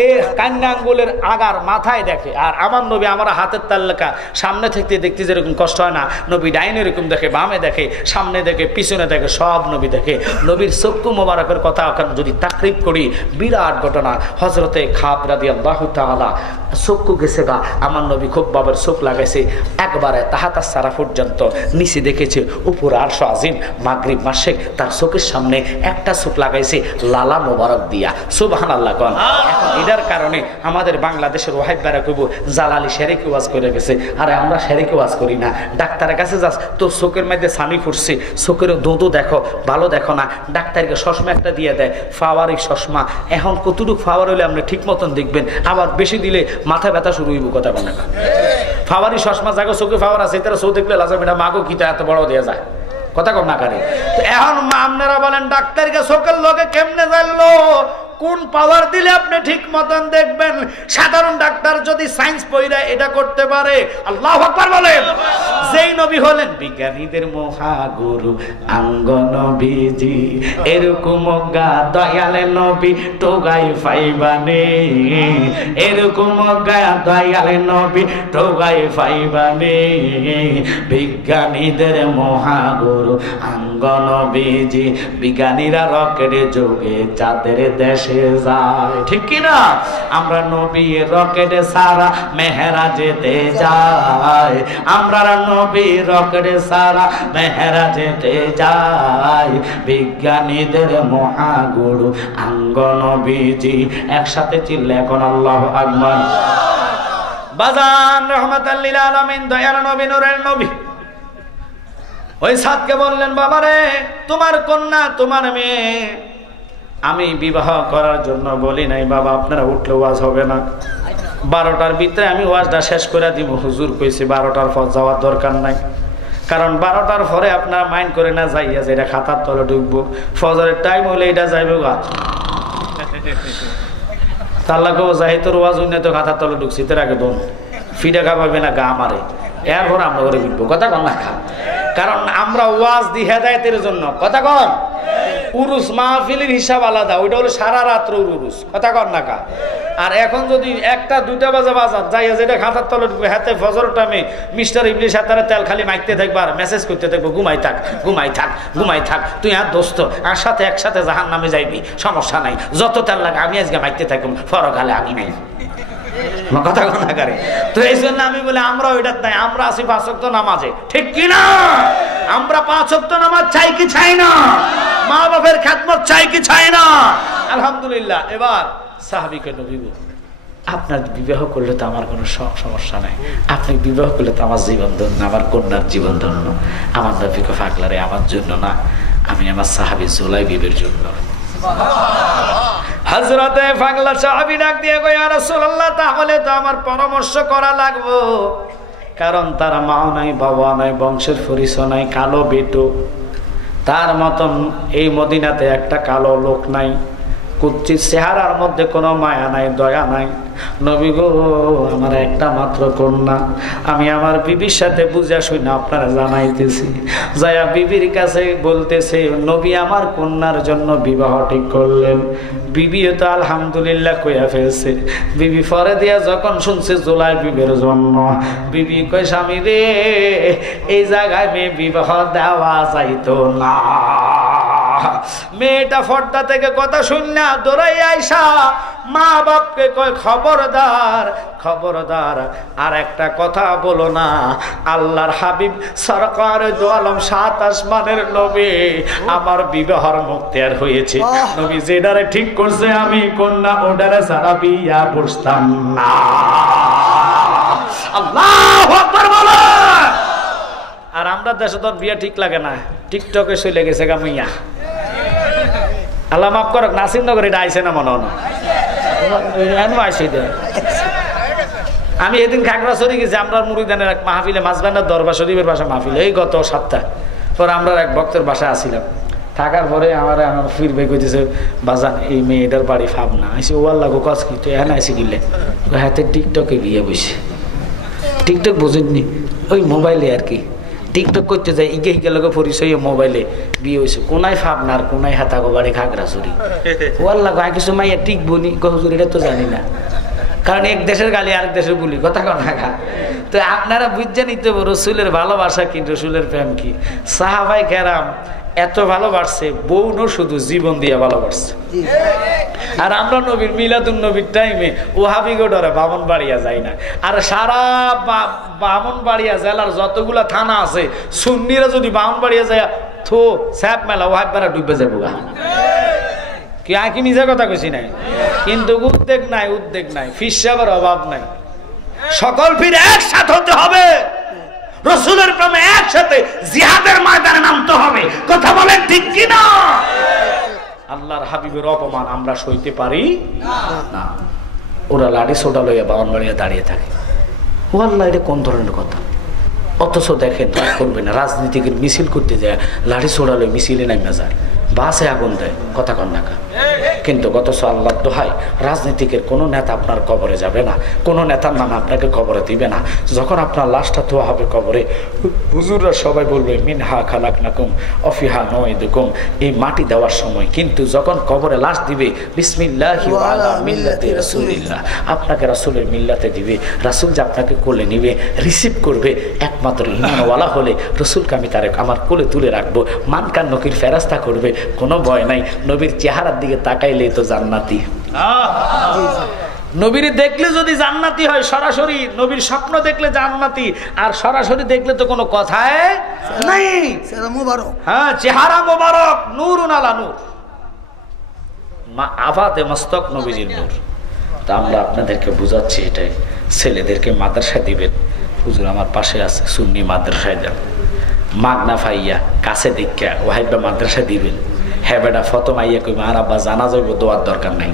এই কান্না আঙ্গুলের আগার মাথায় দেখে। আর আমার নবী আমার হাতের তাল্লাকা সামনে থেকে দেখতে যেরকম কষ্ট হয় না, নবী ডাইনে এরকম দেখে, বামে দেখে, সামনে দেখে, পিছনে দেখে, সব নবী দেখে। নবীর চক্ষু মোবারকের কথা ওখানে যদি তাকরিব করি, বিরাট ঘটনা। হযরতে খাব রাদিয়াল্লাহু তাআলা চক্ষু গেছে গা, আমার নবী খুব বাবার চোখ লাগাইছে একবারে তাহাতা সারা পর্যন্ত, নিচে দেখেছে উপর আরশ আজিম, মাগরিব মাসে তার চোখের সামনে একটা চোখ লাগাইছে লালা মোবারক দিয়া। সুবহানাল্লাহ কোন। এটার কারণে আমাদের বাংলাদেশের ওয়াহিদ বারা কইব জালালি শেরেক ওয়াজ করে গেছে, আরে আমরা শেরেক ওয়াজ করি না। ডাক্তারের কাছে যাস, তোর চোখের মধ্যে সানি ফুটছে, চোখের দোদো দেখো, ভালো দেখো না, ডাক্তারকে চশমা একটা দিয়ে দেয়, ফাওয়ারি চশমা। এখন কতটুকু ফাওয়ার হইলে আপনি ঠিক মতন দেখবেন, আবার বেশি দিলে মাথা ব্যথা শুরু হইব। কথা বলে না, ফাওয়ারি চশমা জাগো চোখে ফাওয়ার আছে, তারা চোখ দেখলে লাজা মেটা মাগো কিতা এত বড় দেওয়া যায়, কথা কম না কারে। তো এখন আপনারা বলেন ডাক্তারকে চোখের লোকে কেমনে জানলো কোন পাওয়ার দিলে আপনি ঠিক মতন দেখবেন? সাধারণ ডাক্তার যদি সায়েন্স পড়া এটা করতে পারে, আল্লাহু আকবার বলেন। যেই নবী হলেন বিজ্ঞানীদের মহাগুরু আঙ্গ নবীজি, এরকম গা দয়ালে নবী টোগাই ফাইবানে, এরকম গা দয়ালে নবী টোগাই ফাইবানে, বিজ্ঞানীদের মহাগুরু আঙ্গ নবীজি। বিজ্ঞানীরা রকেটে যোগে চাঁদের দেশে যায়, ঠিক কিনা? আমরা নবী রকেটে সারা মেহেরাজেতে যাই, আমরা নবী রকেটে সারা মেহেরাজেতে যাই, বিজ্ঞানীদের মহাগুরু আঙ্গ নবীজি। একসাথে চিল্লে এখন আল্লাহু আকবার। বাজান রহমাতাল লিল আলামিন, দয়ার নবী, নূরের নবী। ওই সাদকে বললেন বাবারে তোমার কন্যা তোমার মেয়ে আমি বিবাহ করার জন্য বলি নাই বাবা, আপনারা উঠলে ওয়াজ হবে না। 12টার ভিতরে আমি ওয়াজটা শেষ করে দিব। হুজুর কইছে 12টার পর যাওয়ার দরকার নাই, কারণ 12টার পরে আপনারা মাইন্ড করে না যাইয়া যে এটা খাতার তলে ঢুকবো, ফজরের টাইম হলে এটা যাইব গা। তাল্লা কেউ যাই তোর ওয়াজ উন্নত খাতার তলে ঢুকছি, তোর আগে বোন ফিডা খাওয়াবে না গা আমারে, এরপর আমরা করে বিকবো। কথা কন না খা, কারণ আমরা ওয়াজ দি হেদায়েতের জন্য। কথা কন। উরুস মাহফিলের হিসাব আলাদা, ওইটা হলো সারা রাত্র উরুস। কথা কন না কা। আর এখন যদি 1টা 2টা বাজে বাজার যাইয়া যেটা খাতার তলে হাতে ফজর টাইমে মিস্টার ইবলিশ হাতারে তেল খালি মাইতে থাকবো আর মেসেজ করতে থাকবো, ঘুমাই থাক ঘুমাই থাক ঘুমাই থাক, তুই আর দোস্ত আর সাথে একসাথে জাহান নামে যাইবি, সমস্যা নাই, যত তেল লাগে আমি আজকে মাইতে থাকবো, ফরকালে আমি নাই। কথা কথা করে। তো এই জন্য আমি বলি আমরা ওইটার নাই, আমরা আছি 5 ওয়াক্ত নামাজে, ঠিক কিনা? আমরা 5 ওয়াক্ত নামাজ চাই কি চাই না? মা বাপের খেদমত চাই কি চাই না? আলহামদুলিল্লাহ। এবার সাহাবীকে নবী গো, আপনার বিবাহ করলে তো আমার কোনো সমস্যা নাই, আপনি বিবাহ করলে তো আমার জীবন ধন্য, আমার কন্যার জীবন ধন্য। আমার নবীকে পাগলারে আমার জন্য না, আমি আমার সাহাবী জুলাইবিবের জন্য। হযরতে পাগলা সাহাবী ডাক দিয়ে কয়, ইয়া রাসূলুল্লাহ, তাহলে তো আমার পরামর্শ করা লাগবে, কারণ তার মাও নাই, বাবা নাই, বংশের পরিচয় নাই, কালো বেটো, তার মতন এই মদিনাতে একটা কালো লোক নাই, কুচ্ছিত চেহারার মধ্যে কোনো মায়া নাই, দয়া নাই। নবী গো, আমার একটা মাত্র কন্যা, আমি আমার বিবির সাথে বুঝা শুনে আপনারা জানাইতেছি। যায়া বিবির কাছে বলতেছে, নবী আমার কন্যার জন্য বিবাহ ঠিক করলেন। বিবিও তো আলহামদুলিল্লাহ কইয়া ফেলছে। বিবি পরে দিয়া যখন শুনছে জুলাইবিবের জন্য, বিবি কয়, স্বামী রে, এই জায়গায় মেয়ে বিবাহ দেওয়া যাইতো না। মেয়েটা পর্দা থেকে কথা শুননা দৌড়াই আইসা মা বাপকে কয়, খবরদার খবরদার, আর একটা কথা বলো না, আল্লাহর হাবিব সরকার দু আলম সাত আসমানের নবী আমার বিবাহর মুক্তিয়ার হয়েছে। নবী যেটারে ঠিক করছে আমি কন্যা ওটারে সারা বিয়া বসতাম না। আল্লাহু আকবার বলো। আর আমরা দেশে তোর বিয়া ঠিক লাগে না, টিকটকে চলে গেছে গামিয়া। আল্লাহ মাফ করক, নাসিরনগর এটা আইসে না মনে হয়। আমি এদিন খাগড়াছড়ি গেছি, আমরা মুরিদানের এক মাহফিলে, মাঝবান্ডার দরবার শরীফের বাসা মাহফিলে, এই গত সপ্তাহ পর আমরা এক ভক্তের বাসায় আসছিলাম। থাকার পরে আমার ফিরবে কইতেছে, বাজান এই মেয়েটার বাড়ি ফাবনা। আইসি ও আল্লাহ গো, কস কি তো এখানে আইসি গিলে হাতে টিকটকে বিয়ে বসে। টিকটক বোঝেননি, ওই মোবাইলে আর কি টিকটক করতে যায়, ইগে হিগে লোক পরিচয় মোবাইলে বিয়ে হয়েছে। কোনায় ফাবনার, কোনায় হাতাগো বাড়ি খাগড়াছড়ি। ও আল্লাহ গো, কিছু মাইয়া টিকবনি গহজুর, এটা তো জানি না, কারণ এক দেশের গালি আরেক দেশের বলি, কথা কন না। তো আপনারা বুঝে নিতে রসুলের ভালোবাসা কি, রসুলের প্রেম কি। সাহাবায়ে কেরাম এত ভালোবাসছে, বউনও শুধু জীবন দিয়ে ভালোবাসছে। আর আমরা নবীর মিলাদুন নবীর টাইমে ওহাবিগো ডরে ব্রাহ্মণবাড়িয়া যাই না। আর সারা ব্রাহ্মণবাড়িয়া জেলার যতগুলা থানা আছে, সুন্নিরা যদি ব্রাহ্মণবাড়িয়া যায় থো স্যাপ মেলা ওহাবরা ডুবে যাবো গা। কি আঁকি মিজা কথা কইছি নাই, কিন্তু উদ্বেগ নাই, উদ্বেগ নাই, ফিসাবের অভাব নাই। সকল ফির একসাথে হতে হবে, রসুলের প্রেমে একসাথে জিহাদের ময়দানে নামতে হবে। কথা বলেন ঠিক কি না? আল্লাহর হাবিবের অপমান আমরা সইতে পারি না। ওরা লাঠি সোটা লইয়া ব্রাহ্মণবাড়িয়া দাঁড়িয়ে থাকে। ও আল্লাহ, এটা কোন ধরনের কথা? অথচ দেখেন করবে না, রাজনীতিকের মিছিল করতে যায় লাঠি সোটা লই মিছিলে নামা যায়, বাসে আগুন দেয়, কথা কন না। কিন্তু অথচ আল্লাহ দোহাই, রাজনীতিকের কোনো নেতা আপনার কবরে যাবে না, কোনো নেতার নাম আপনাকে কবরে দিবে না। যখন আপনার লাশটা ধোয়া হবে কবরে, হুজুররা সবাই বলবে মিনহা খালাকনাকুম অফিহা নুঈদুকুম, এই মাটি দেওয়ার সময়। কিন্তু যখন কবরে লাশ দিবে, বিসমিল্লাহি ওয়া আলা মিল্লাতি রাসূলিল্লাহ, আপনাকে রাসূলের মিল্লাতে দিবে। রাসূল যে আপনাকে কোলে নিবে, রিসিভ করবে, একমাত্র ঈমানওয়ালা হলে রসুলকে আমি তারে আমার কোলে তুলে রাখবো। মানকান নকির ফেরেশতা করবে, কোনো ভয় নাই। নবীর চেহারার দিকে তাকাইলে তো জান্নাতি। নবীর দেখলে যদি জান্নাতি হয় সরাসরি, নবীর স্বপ্ন দেখলে জান্নাতি, আর সরাসরি দেখলে তো কোনো কথাই নাই। হ্যাঁ, চেহারা মোবারক, নূরুন আলা নূর, আফাতে মস্তক নবীজির নূর। তা আমরা আপনাদেরকে বুঝাচ্ছি এটাই, ছেলেদেরকে মাদ্রাসা দিবেন। হুজুর আমার পাশে আছে, সুন্নি মাদ্রাসায় যান, মাগনা ফাইয়া কাছে দেখা ওয়াহিবা মাদ্রাসা দিবেন। হ্যাঁ বেটা ফতমাইয়া কই মার আব্বা জানা যাইব, দোয়ার দরকার নাই।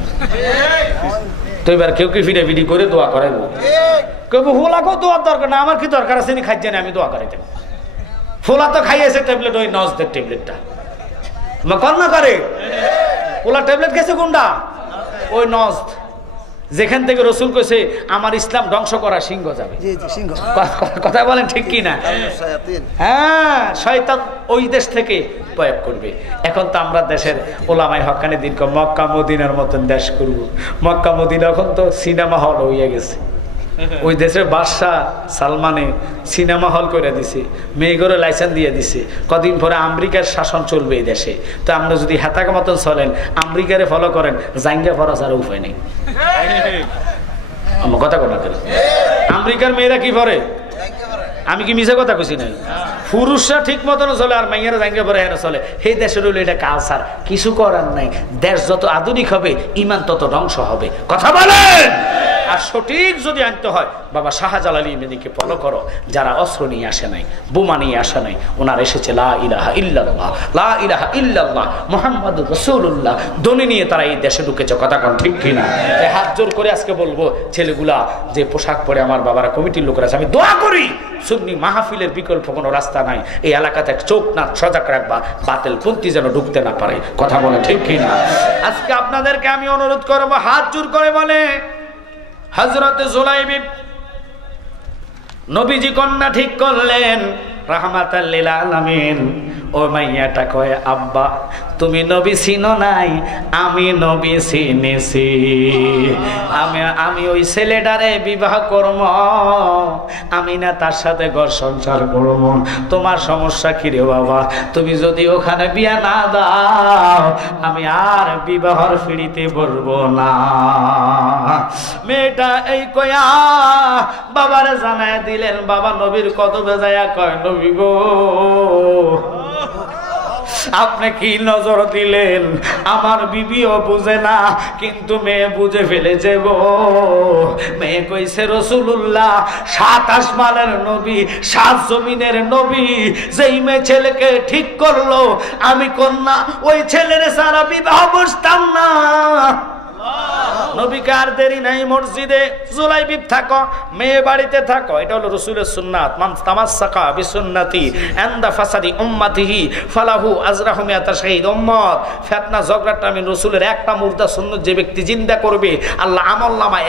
তো এবার কেউ কি ফিরে ফিরি করে দোয়া করাইব, কেউ ফোলাকেও দোয়ার দরকার না। আমার কি দরকার আছে, খাইছে না আমি দোয়া করাইতে। ফোলা তো খাইয়েছে ট্যাবলেট, ওই নজদের ট্যাবলেটটা কন্যা করে। ফোলা ট্যাবলেট খেয়েছে কোনটা? ওই নজদ, যেখান থেকে রসুল কইছে আমার ইসলাম ধ্বংস করা সিংহ যাবে। কথা বলেন ঠিক কি না? হ্যাঁ, শয়তান ওই দেশ থেকে প্রয়োগ করবে। এখন তো আমরা দেশের ওলামায়ে হক্কানি দীর্ঘ মক্কা মদিনার মতন দেশ করব। মক্কা মদিনা এখন তো সিনেমা হল হইয়া গেছে। ওই দেশের বাদশাহ সালমানে সিনেমা হল করে দিছে, মেয়েগরে লাইসেন্স দিয়ে দিছে। কদিন পরে আমেরিকার শাসন চলবে এই দেশে। তো আমরা যদি হেতাকে মতন চলেন, আমেরিকারে ফলো করেন, জাঙ্গা ফরাস আর উপায় নেই। আমার কথা কথা করি, আমেরিকার মেয়েরা কি পরে? আমি কি মিছে কথা কইছি নাই? পুরুষরা ঠিক মতন চলে আর মাইয়ারা জাঙ্গে পরে হেন চলে। সেই দেশের হইলো এটা কালচার, কিছু করার নাই। দেশ যত আধুনিক হবে ইমান তত ধ্বংস হবে। কথা বলেন। আর সঠিক যদি আনতে হয় বাবা শাহজালাল ইমানিকে ফলো করো, যারা অস্ত্র নিয়ে আসে নাই, বোমা নিয়ে আসে নাই, ওনার এসেছে লা ইলাহা ইল্লাল্লাহ, লা ইলাহা ইল্লাল্লাহ মুহাম্মাদুর রাসূলুল্লাহ ধ্বনি নিয়ে তারা এই দেশে ঢুকেছে। কথা কোন ঠিক কিনা? হাত জোর করে আজকে বলবো, ছেলেগুলা যে পোশাক পরে আমার বাবারা কমিটির লোকেরা আছে, আমি দোয়া করি সুন্নি মাহফিলের বিকল্প কোনো রাস্তা নাই। এই এলাকাতে চোখ না সজাগ রাখবা, বাতিল পন্থী যেন ঢুকতে না পারে। কথা বলে ঠিক কিনা? আজকে আপনাদেরকে আমি অনুরোধ করবো, হাত জোর করে বলে হযরতে জুলাইবি নবীজি কন্যা ঠিক করলেন রাহমাতাল লিল আলামিন। ও মাইয়াটা কয়, আব্বা তুমি নবী চিনো নাই, আমি নবী চিনেছি। আমি ওই ছেলেটারে বিবাহ করব, আমি না তার সাথে ঘর সংসার করব। তোমার সমস্যা কি রে বাবা? তুমি যদি ওখানে বিয়া না দাও আমি আর বিবাহর ফিরিতে বলবো না। মেয়েটা এই কয়া বাবারে জানায় দিলেন। বাবা নবীর কত বেজায়া কয়, নবী গো আপনি কি নজর দিলেন? আমার বিবিও বুঝে না, কিন্তু মেয়ে বুঝে ফেলেছে গো। মেয়ে কইছে রাসূলুল্লাহ 7 আসমানের নবী, 7 জমিনের নবী যেই মেয়ে ছেলেকে ঠিক করলো, আমি কন্যা ওই ছেলের সারা বিবাহ বসতাম না। নবীকে আর দেরি নাই, মসজিদে জুলাইবি থাকো, মেয়ে বাড়িতে থাকো। এটা হলো রাসূলের সুন্নাত। মান তামাসসাকা বিসুন্নতি ইনদা ফাসাদি উম্মতিহি ফালাহু আজরাহু মিআতা শাহীদ। উম্মত ফিতনা ঝগড়াটা আমি রাসূলের একটা মুর্দা সুন্নাত যে ব্যক্তি জিন্দা করবে, আল্লাহ আমলনামায়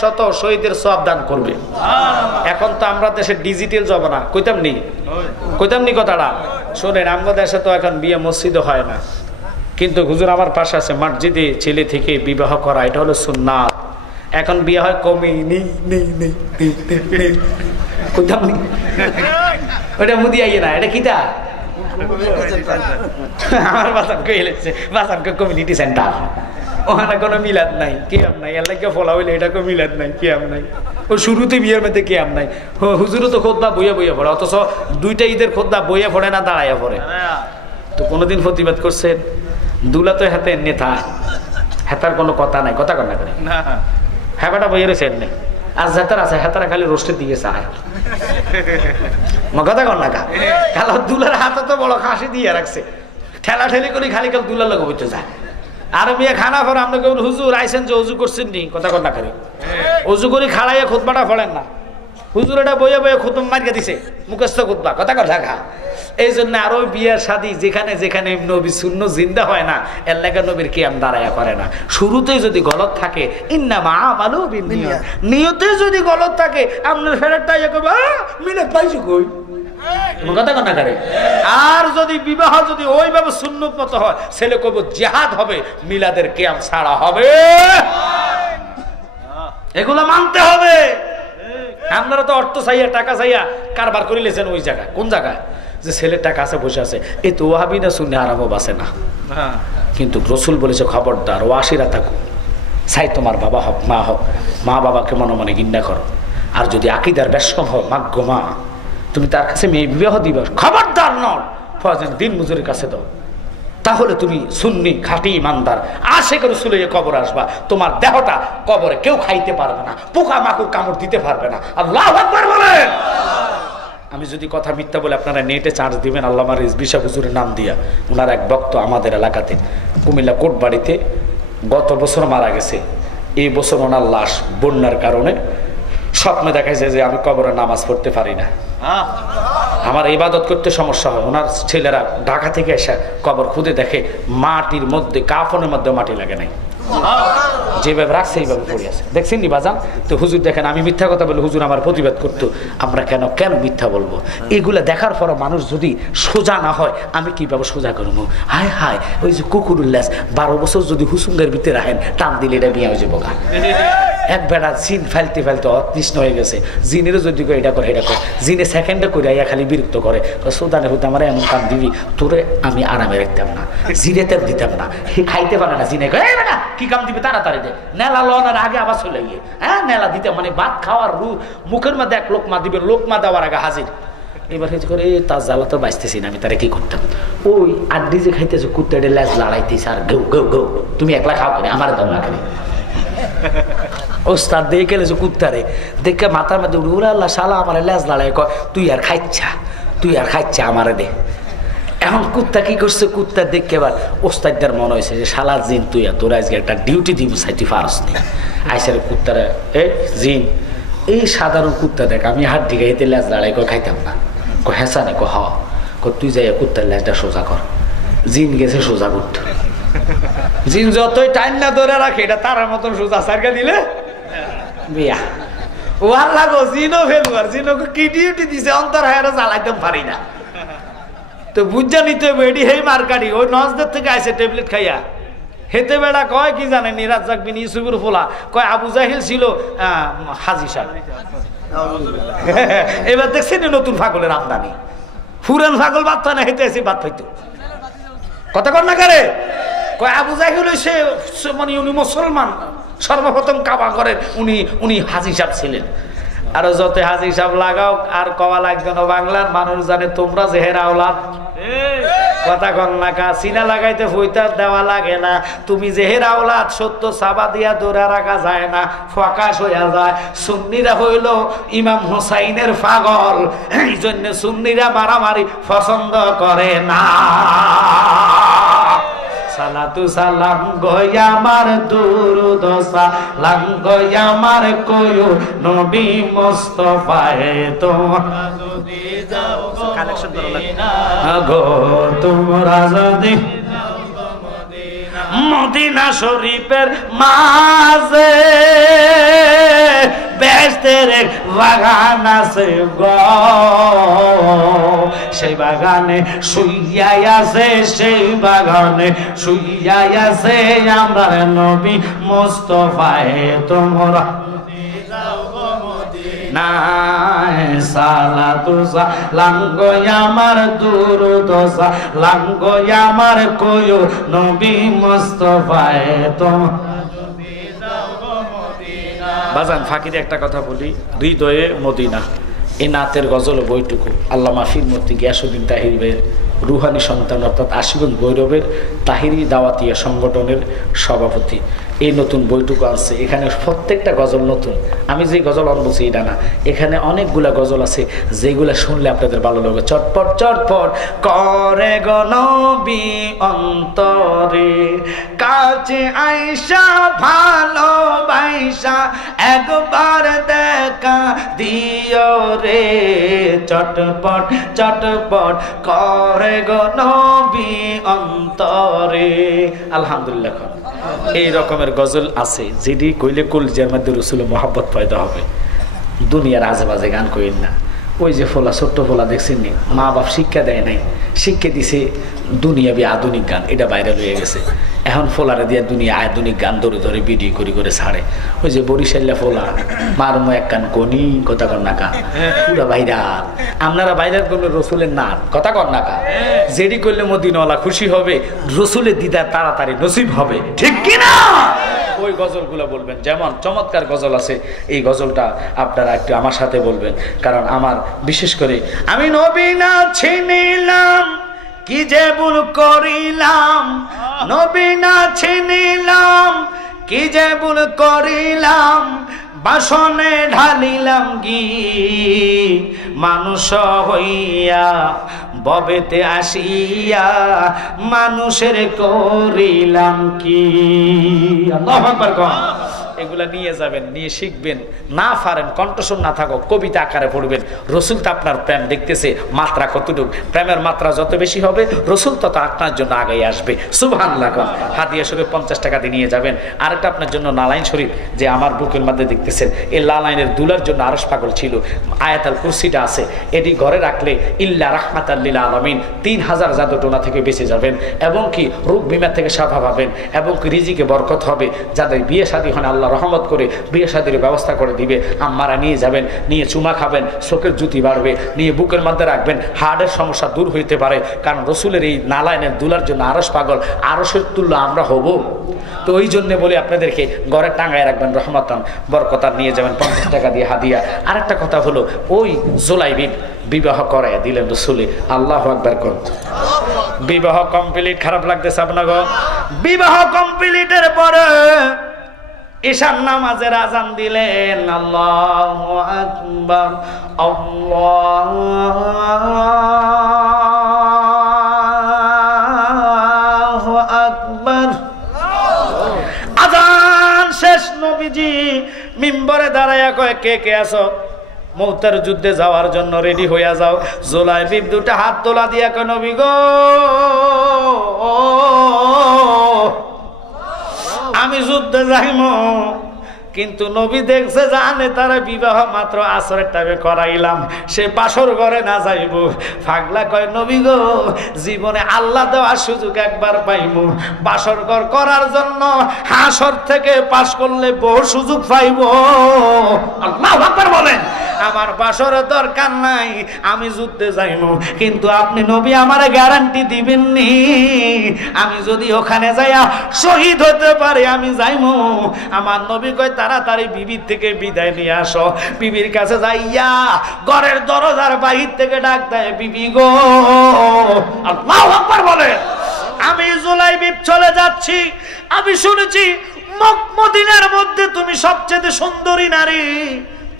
100 শহীদের সওয়াব দান করবে। এখন তো আমরা দেশে ডিজিটাল জমানা, কইতাম নি কথাটা শুনেন। আমগো দেশে তো এখন বিয়ে মসজিদে হয় না, কিন্তু হুজুর আমার পাশে আছে, মসজিদে ছেলে থেকে বিবাহ করা এটা হলো সুন্নাত। এখন বিয়ে হয় কমই ওটা মুদি আইয়ে না, এটা কিটা আমার বাসান কইলেছে, বাসান কমিউনিটি সেন্টার, ওখানে কোনো মিলাদ নাই, কিয়াম নাই। আল্লাহ কে ফলা হইলে এটা কোনো মিলাদ নাই, কিয়াম নাই। ও শুরুতে বিয়ের মধ্যে কিয়াম নাই। হুজুরও তো খোদবা বইয়া পড়ে, অথচ 2টা ঈদের খোদবা বইয়া পড়ে না, দাঁড়াইয়া পড়ে। তো কোনোদিন প্রতিবাদ করছেন? দুলা তো হাতে নেতা, হেতার কোনো কথা নাই। কথা কন্যা করে হ্যাঁ বইয়ে রয়েছে নেই। আর হেতার আছে, হেতারা খালি রোস্টের দিকে চায়। কথা কন্যা কা কাল দুলার হাতে তো বড় খাসি দিয়ে রাখছে, ঠেলা ঠেলি করে খালি কাল দুলার লোক বইতে যায়। আর মেয়ে খানা পর আমরা কেউ হুজুর আইসেন যে অজু করছেন নি? কথা কন্যা করে অজু করে খাড়াইয়া খুতবাটা ফলেন না। হুজুর এটা বইয়ে খুতম মারিয়ে দিছে, মুখস্থ খুতবা। কথা কথা খা। এই জন্য আরো বিয়ের শাদী যেখানে যেখানে নবী শূন্য জিন্দা হয় না, এর লেগে নবীর কিয়াম দাঁড়ায়া করে না। শুরুতেই যদি গলত থাকে, ইন্নামা আমালু বিন্নিয়াত, নিয়তে যদি গলত থাকে, আপনার ফেরতটা করবে মিলাদ পাইছো কই? কথা কথা করে। আর যদি বিবাহ যদি ওইভাবে সুন্নত মতো হয়, ছেলে কব জিহাদ হবে, মিলাদের কিয়াম ছাড়া হবে। এগুলো মানতে হবে। আপনারা তো অর্থ চাইয়া টাকা চাইয়া কারবার করে লেছেন ওই জায়গায়। কোন জায়গায়? যে ছেলের টাকা আছে, বসে আছে, এই তো ওয়াহাবি না সুন্নি আরামও বাসে না। কিন্তু রসুল বলেছে খবরদার ওয়াসিরা থাকুক, চাই তোমার বাবা হোক মা হোক, মা বাবাকে মনে মনে ঘৃণা করো। আর যদি আকিদার ব্যসম হোক, মাগ্য মা, তুমি তার কাছে মেয়ে বিবাহ দিবে, খবরদার নয় ফজেন দিন মজুরের কাছে দাও। তাহলে তুমি সুন্নি খাঁটি ইমানদার আশিক রাসূলের কবরে আসবা। তোমার দেহটা কবরে কেউ খাইতে পারবে না, পোকা মাকড় কামড় দিতে পারবে না। আল্লাহু আকবার বলেন। আমি যদি কথা মিথ্যা বলে আপনারা নেটে চার্জ দিবেন, আল্লামা রিজভী সাহেব হুজুরের নাম দিয়া। ওনার এক ভক্ত আমাদের এলাকাতে কুমিল্লা কোটবাড়িতে গত বছর মারা গেছে। এই বছর ওনার লাশ বন্যার কারণে স্বপ্নে দেখাইছে যে আমি কবরে নামাজ পড়তে পারি না, আমার ইবাদত করতে সমস্যা হয়। ওনার ছেলেরা ঢাকা থেকে এসে কবর খুঁজে দেখে মাটির মধ্যে, কাফনের মধ্যে মাটি লাগে নাই, যেভাবে রাখছে এইভাবে পড়ে আছে। দেখছেন নি বাজান? তো হুজুর দেখেন আমি মিথ্যা কথা বলে হুজুর আমার প্রতিবাদ করতো। আমরা কেন মিথ্যা বলবো? এগুলা দেখার পর মানুষ যদি সোজা না হয়, আমি কিভাবে সোজা করবো? হায় হায়, ওই যে কুকুরুল্লাস 12 বছর যদি হুসুঙ্গের ভিতরে রাখেন, টান দিলে এটা বিয়ে হয়ে যাবো গা। এক বেড়া জিন ফেলতে ফেলতে অতৃষ্ণ হয়ে গেছে, জিনেরও যদি করে এটা করে এটা করে, জিনে সেকেন্ডে করে খালি বিরক্ত করে, সুদানে হইতে আমার এমন কাম দিবি তোরে আমি আরামে রাখতাম না, জিরে তেল দিতাম না, খাইতে পারে না জিনে বেটা কি কাম দিবি তাড়াতাড়ি দে, নেলা লওয়ার আগে আবার চলে গিয়ে হ্যাঁ নেলা দিতে মানে ভাত খাওয়ার মুখের মধ্যে এক লোকমা দিবে, লোকমা দেওয়ার আগে হাজির। এবার হয়েছে করে তার জ্বালা তো বাঁচতেছি না, আমি তারা কি করতাম, ওই আড্ডি যে খাইতেছে কুত্তাটা ল্যাজ লড়াইতেছে আর ঘেউ ঘেউ ঘেউ, তুমি একলা খাও করে আমার দাও না করে ওস্তাদ দিয়ে গেলে যে কুত্তারে দেখে মাথার মধ্যে উড়ে আল্লাহ শালা আমার ল্যাজ লড়াই কয় তুই আর খাইচ্ছা আমারে দে। এখন কুত্তা কি করছে, কুত্তা দেখে এবার ওস্তাদদের মনে হয়েছে যে শালা জিন তুই তোর আজকে একটা ডিউটি দিব সাইটি ফারস নি আইসার কুত্তারে এই জিন এই সাধারণ কুত্তা দেখ আমি হাত দিকে হেঁটে ল্যাজ লড়াই করে খাইতাম না, হেসা নে তুই যাই কুত্তার ল্যাজটা সোজা কর। জিন গেছে সোজা করতে, জিন যতই টাইম না ধরে রাখে এটা তার মতন সোজা সারকে দিলে বিয়া ও আর লাগো জিনও ফেলু আর জিনকে কি ডিউটি দিছে অন্তর হায়ারে জ্বালাইতাম পারি না, তো বুঝা নিতে হবে এডি হেই মার্কাটি ওই নজদের থেকে আইসে ট্যাবলেট খাইয়া হেতে বেড়া কয় কি জানে নিরাজ জাকবিন ইউসুফের ফোলা কয় আবু জাহিল ছিল হাজি সাহেব। এবার দেখছেন নতুন পাগলের আমদানি, ফুরান পাগল বাদ পায় না, হেতে এসে বাদ পাইতো কথা কর না করে কয় আবু জাহিল সে মানে উনি মুসলমান সর্বপ্রথম কাবা করেন উনি হাজি সাহেব ছিলেন। আর যত হাজি সাহেব লাগাও আর কওয়া লাগবে না, বাংলার মানুষ জানে তোমরা জেহেরা ওলাদ কথা কন না কা সিনা লাগাইতে ফইতার দেওয়া লাগে না, তুমি জেহেরা ওলাদ সত্য সাবা দিয়া দৌড়া রাখা যায় না, ফকাশ হইয়া যায়। সুন্নিরা হইল ইমাম হুসাইনের পাগল, এই জন্য সুন্নিরা মারামারি পছন্দ করে না। সালাতু সালাম গয়ামার দুরুদ সালাম গয়ামার কয়ু নবী মুস্তাফায়ে তোমরা যদি যাও কালেকশন করো না গো তোমরা যদি মদিনা শরীফের মাঝে বেহেশতের এক বাগান আছে গো, সেই বাগানে শুইয়াই আছে, সেই বাগানে শুইয়াই আছে আমার নবী মুস্তাফায়ে তোমরা নাই সালাতু সালাম গো আমার দুরুদ সালাম গো আমার কয়ু নবী মুস্তাফায়ে তোমরা বাজান ফাঁকিতে একটা কথা বলি, হৃদয়ে মদিনা এই নাতের গজল বইটুকু আল্লামা ফিরমূর্তি গিয়াসউদ্দিন তাহির ভাইয়ের রুহানি সন্তান অর্থাৎ আশিগঞ্জ ভৈরবের তাহিরি দাওয়াতিয়া সংগঠনের সভাপতি এই নতুন বইটুকু আনছে। এখানে প্রত্যেকটা গজল নতুন, আমি যে গজল আনবছি এটা না, এখানে অনেকগুলা গজল আছে যেগুলা শুনলে আপনাদের ভালো লাগবে। চটপট চটপট করে গো নবী অন্তরে কাছে আইসা ভালোবাসা একবার দেখা দিও রে, চটপট চটপট করে গো নবী অন্তরে। আলহামদুলিল্লাহ এই রকমের গজল আছে যেটি কইলে কলজার মধ্যে রসুলের মহব্বত পয়দা হবে। দুনিয়ার আজে বাজে গান কইন না। ওই যে ফোলা ছোট্ট ফোলা দেখছেন নি, মা বাপ শিক্ষা দেয় নাই, শিক্ষা দিছে দুনিয়াবি আধুনিক গান, এটা ভাইরাল হয়ে গেছে। এখন ফোলারে দিয়ে দুনিয়া আধুনিক গান ধরে ধরে ভিডিও করে করে ছাড়ে। ওই যে বরিশাল্লা ফোলা মারমো এক কান কনি কথা কর না কা পুরা ভাইরাল। আপনারা ভাইরাল করলে রসুলের নাম কথা কর না কা, যেটি করলে মদিনাওয়ালা খুশি হবে, রসুলের দিদার তাড়াতাড়ি নসিব হবে, ঠিক কিনা? ওই গজলগুলো বলবেন। যেমন চমৎকার গজল আছে, এই গজলটা আপনারা একটু আমার সাথে বলবেন, কারণ আমার বিশেষ করে আমি নবী না ছিনিলাম কি যে ভুল করিলাম, নবী না ছিনিলাম কি যে ভুল করিলাম, বাসনে ঢালিলাম গি মানুষ হইয়া ববেতে আসিয়া মানুষের করিলাম কি। আল্লাহু আকবার কোন। এগুলা নিয়ে যাবেন, নিয়ে শিখবেন, না পারেন কণ্ঠস্বর না থাকো কবিতা আকারে পড়বেন। রসুল তো আপনার প্রেম দেখতেছে, মাত্রা কতটুকু, প্রেমের মাত্রা যত বেশি হবে রসুল তত আপনার জন্য আগে আসবে। সুবহানাল্লাহ। হাদিয়া শরীফ 50 টাকা দিয়ে নিয়ে যাবেন। আরেকটা আপনার জন্য নালাইন শরীফ, যে আমার বুকের মধ্যে দেখতেছেন, এই লালাইনের দুলার জন্য আরশ পাগল ছিল, আয়াতুল কুরসিটা আছে, এটি ঘরে রাখলে ইল্লা রাহমাতাল লিল আলামিন 3000 জাদুটোনা থেকে বেঁচে যাবেন, এবং কি রোগ বিমার থেকে সাফা পাবেন, এবং কি রিজিকে বরকত হবে। যাদের বিয়ে শাদী হয় আল্লাহ আল্লাহ রহমত করে বিয়ে শাদীর ব্যবস্থা করে দিবে। আম্মারা নিয়ে যাবেন, নিয়ে চুমা খাবেন, চোখের জুতি বাড়বে, নিয়ে বুকের মধ্যে রাখবেন, হার্টের সমস্যা দূর হইতে পারে। কারণ রসুলের এই নালায়নের দুলার জন্য আরশ পাগল, আরশের তুল্য আমরা হব। তো ওই জন্য বলি আপনাদেরকে ঘরে টাঙ্গায় রাখবেন, রহমতান বরকতার নিয়ে যাবেন 50 টাকা দিয়ে হাদিয়া। আর একটা কথা হলো, ওই জুলাইবিব বিবাহ করায় দিলেন রসুলে। আল্লাহু আকবার কোন। বিবাহ কমপ্লিট, খারাপ লাগতেছে আপনাকে? বিবাহ কমপ্লিটের পরে ঈশার নামাজের আজান দিলেন। আল্লাহু আকবার, আল্লাহু আকবার। আজান শেষ, নবীজি মিম্বরে দাঁড়ায়া কয়, কে কে আছো? মৌতের যুদ্ধে যাওয়ার জন্য রেডি হইয়া যাও। জুলাইবিব দুটা হাত তোলা দিয়া কয়, নবী গো, আমি যুদ্ধে যাইমু। কিন্তু নবী দেখছে, জানে তারা বিবাহ মাত্র আসরের টাইমে করাইলাম, সে বাসর ঘরে না যাইব। পাগলা কয়, নবী গো, জীবনে আল্লাহ দেওয়া সুযোগ একবার পাইমু, বাসর ঘর করার জন্য হাসর থেকে পাশ করলে বহু সুযোগ পাইব। আল্লাহু আকবার বলেন। আমার বাসরের দরকার নাই, আমি যুদ্ধে যাইমু, কিন্তু আপনি নবী আমারে গ্যারান্টি দিবেননি, আমি যদি ওখানে যাইয়া শহীদ হতে পারি আমি যাইমু। আমার নবী কয়, তাড়াতাড়ি বিবির থেকে বিদায় নিয়ে আসো। বিবির কাছে যাইয়া ঘরের দরজার বাহির থেকে ডাক দেয়, বিবি গো। আল্লাহু আকবার বলে। আমি জুলাইবিব চলে যাচ্ছি, আমি শুনেছি মদিনার মধ্যে তুমি সবচেয়ে সুন্দরী নারী,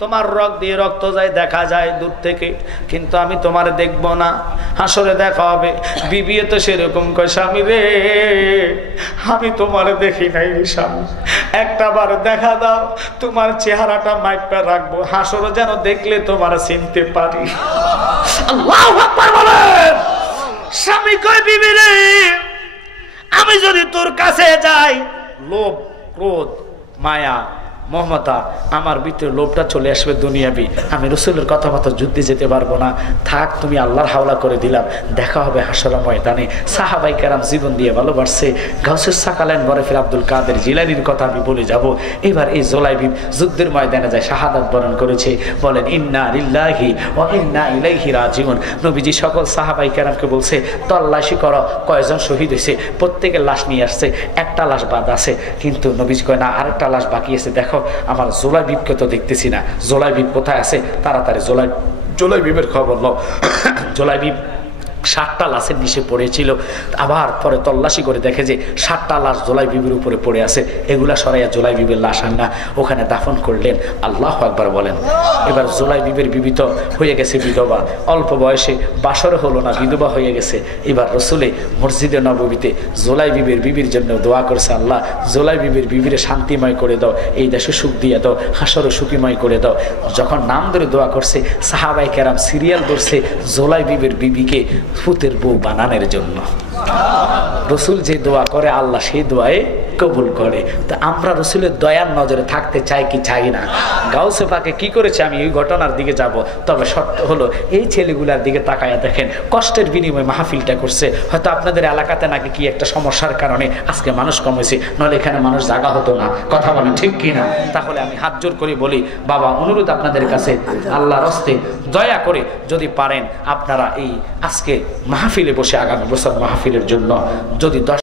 তোমার রক দিয়ে রক্ত যায়, দেখা যায় দূর থেকে, কিন্তু আমি তোমার দেখব না, হাসরে দেখা হবে। বিবি তো সেরকম কয়, স্বামী রে, আমি তোমার দেখি নাই স্বামী, একটা বার দেখা দাও, তোমার চেহারাটা মাইপা রাখবো, হাসরে যেন দেখলে তোমার চিনতে পারি। আল্লাহু আকবার বলেন। স্বামী কয়, বিবি রে, আমি যদি তোর কাছে যাই, লোভ, ক্রোধ, মায়া, মমতা, আমার ভিতরে লোভটা চলে আসবে দুনিয়াবি, আমি রসুলের কথাবার্তা যুদ্ধে যেতে পারবো না। থাক, তুমি আল্লাহর হাওলা করে দিলাম, দেখা হবে হাসর ময়দানে। সাহাবাই কেরাম জীবন দিয়ে ভালোবাসছে। গাউসুস সাকালাইন বরফির আব্দুল কাদের জিলানীর কথা আমি বলে যাব। এবার এই জুলাইবিব যুদ্ধের ময়দানে যায়, শাহাদাত বরণ করেছে। বলেন, ইন্না লিল্লাহি ওয়া ইন্না ইলাইহি রাজিউন। নবীজি সকল সাহাবাই কেরামকে বলছে, তল্লাশি করো কয়জন শহীদ হয়েছে। প্রত্যেকের লাশ নিয়ে আসছে, একটা লাশ বাদ আছে, কিন্তু নবীজি কয় না, আরেকটা লাশ বাকি আছে, দেখো আমার জুলাইবিবকে তো দেখতেছি না, জুলাইবিব কোথায় আছে? তাড়াতাড়ি জুলাইবিবের খবর নাও। জুলাইবিব 7টা লাশের নিচে পড়েছিল। আবার পরে তল্লাশি করে দেখে যে 7টা লাশ জুলাইবিবের উপরে পড়ে আছে। এগুলা সরাইয়া জুলাইবিবের লাশ আনা ওখানে দাফন করলেন। আল্লাহু আকবার বলেন। এবার জুলাইবিবের বিবি তো হয়ে গেছে বিধবা, অল্প বয়সে বাসর হলো না, বিধবা হয়ে গেছে। এবার রসুলে মসজিদে নববীতে জুলাইবিবের বিবির জন্য দোয়া করছে, আল্লাহ জুলাইবিবের বিবিরে শান্তিময় করে দাও, এই দেশে সুখ দিয়ে দাও, হাসরও সুখীময় করে দাও। যখন নাম ধরে দোয়া করছে, সাহাবাই কেরাম সিরিয়াল ধরছে জুলাইবিবের বিবিকে ফুতের বউ বানানোর জন্য। রসুল যে দোয়া করে, আল্লাহ সেই দোয়ায় কবুল করে। তো আমরা রসুলের দয়ার নজরে থাকতে চাই কি চাই না? গাউসে পাকে কি করেছে, আমি এই ঘটনার দিকে যাব। তবে সত্য হলো, এই ছেলেগুলার দিকে তাকায়া দেখেন, কষ্টের বিনিময়ে মাহফিলটা করছে। হয়তো আপনাদের এলাকাতে নাকি কি একটা সমস্যার কারণে আজকে মানুষ কমেছে, নইলে এখানে মানুষ জাগা হতো না। কথা বলেন ঠিক কিনা? তাহলে আমি হাত জোর করে বলি, বাবা অনুরোধ আপনাদের কাছে, আল্লাহর হস্তে দয়া করে যদি পারেন আপনারা এই আজকে মাহফিলে বসে, আগামী বছর মাহফিলের জন্য যদি 10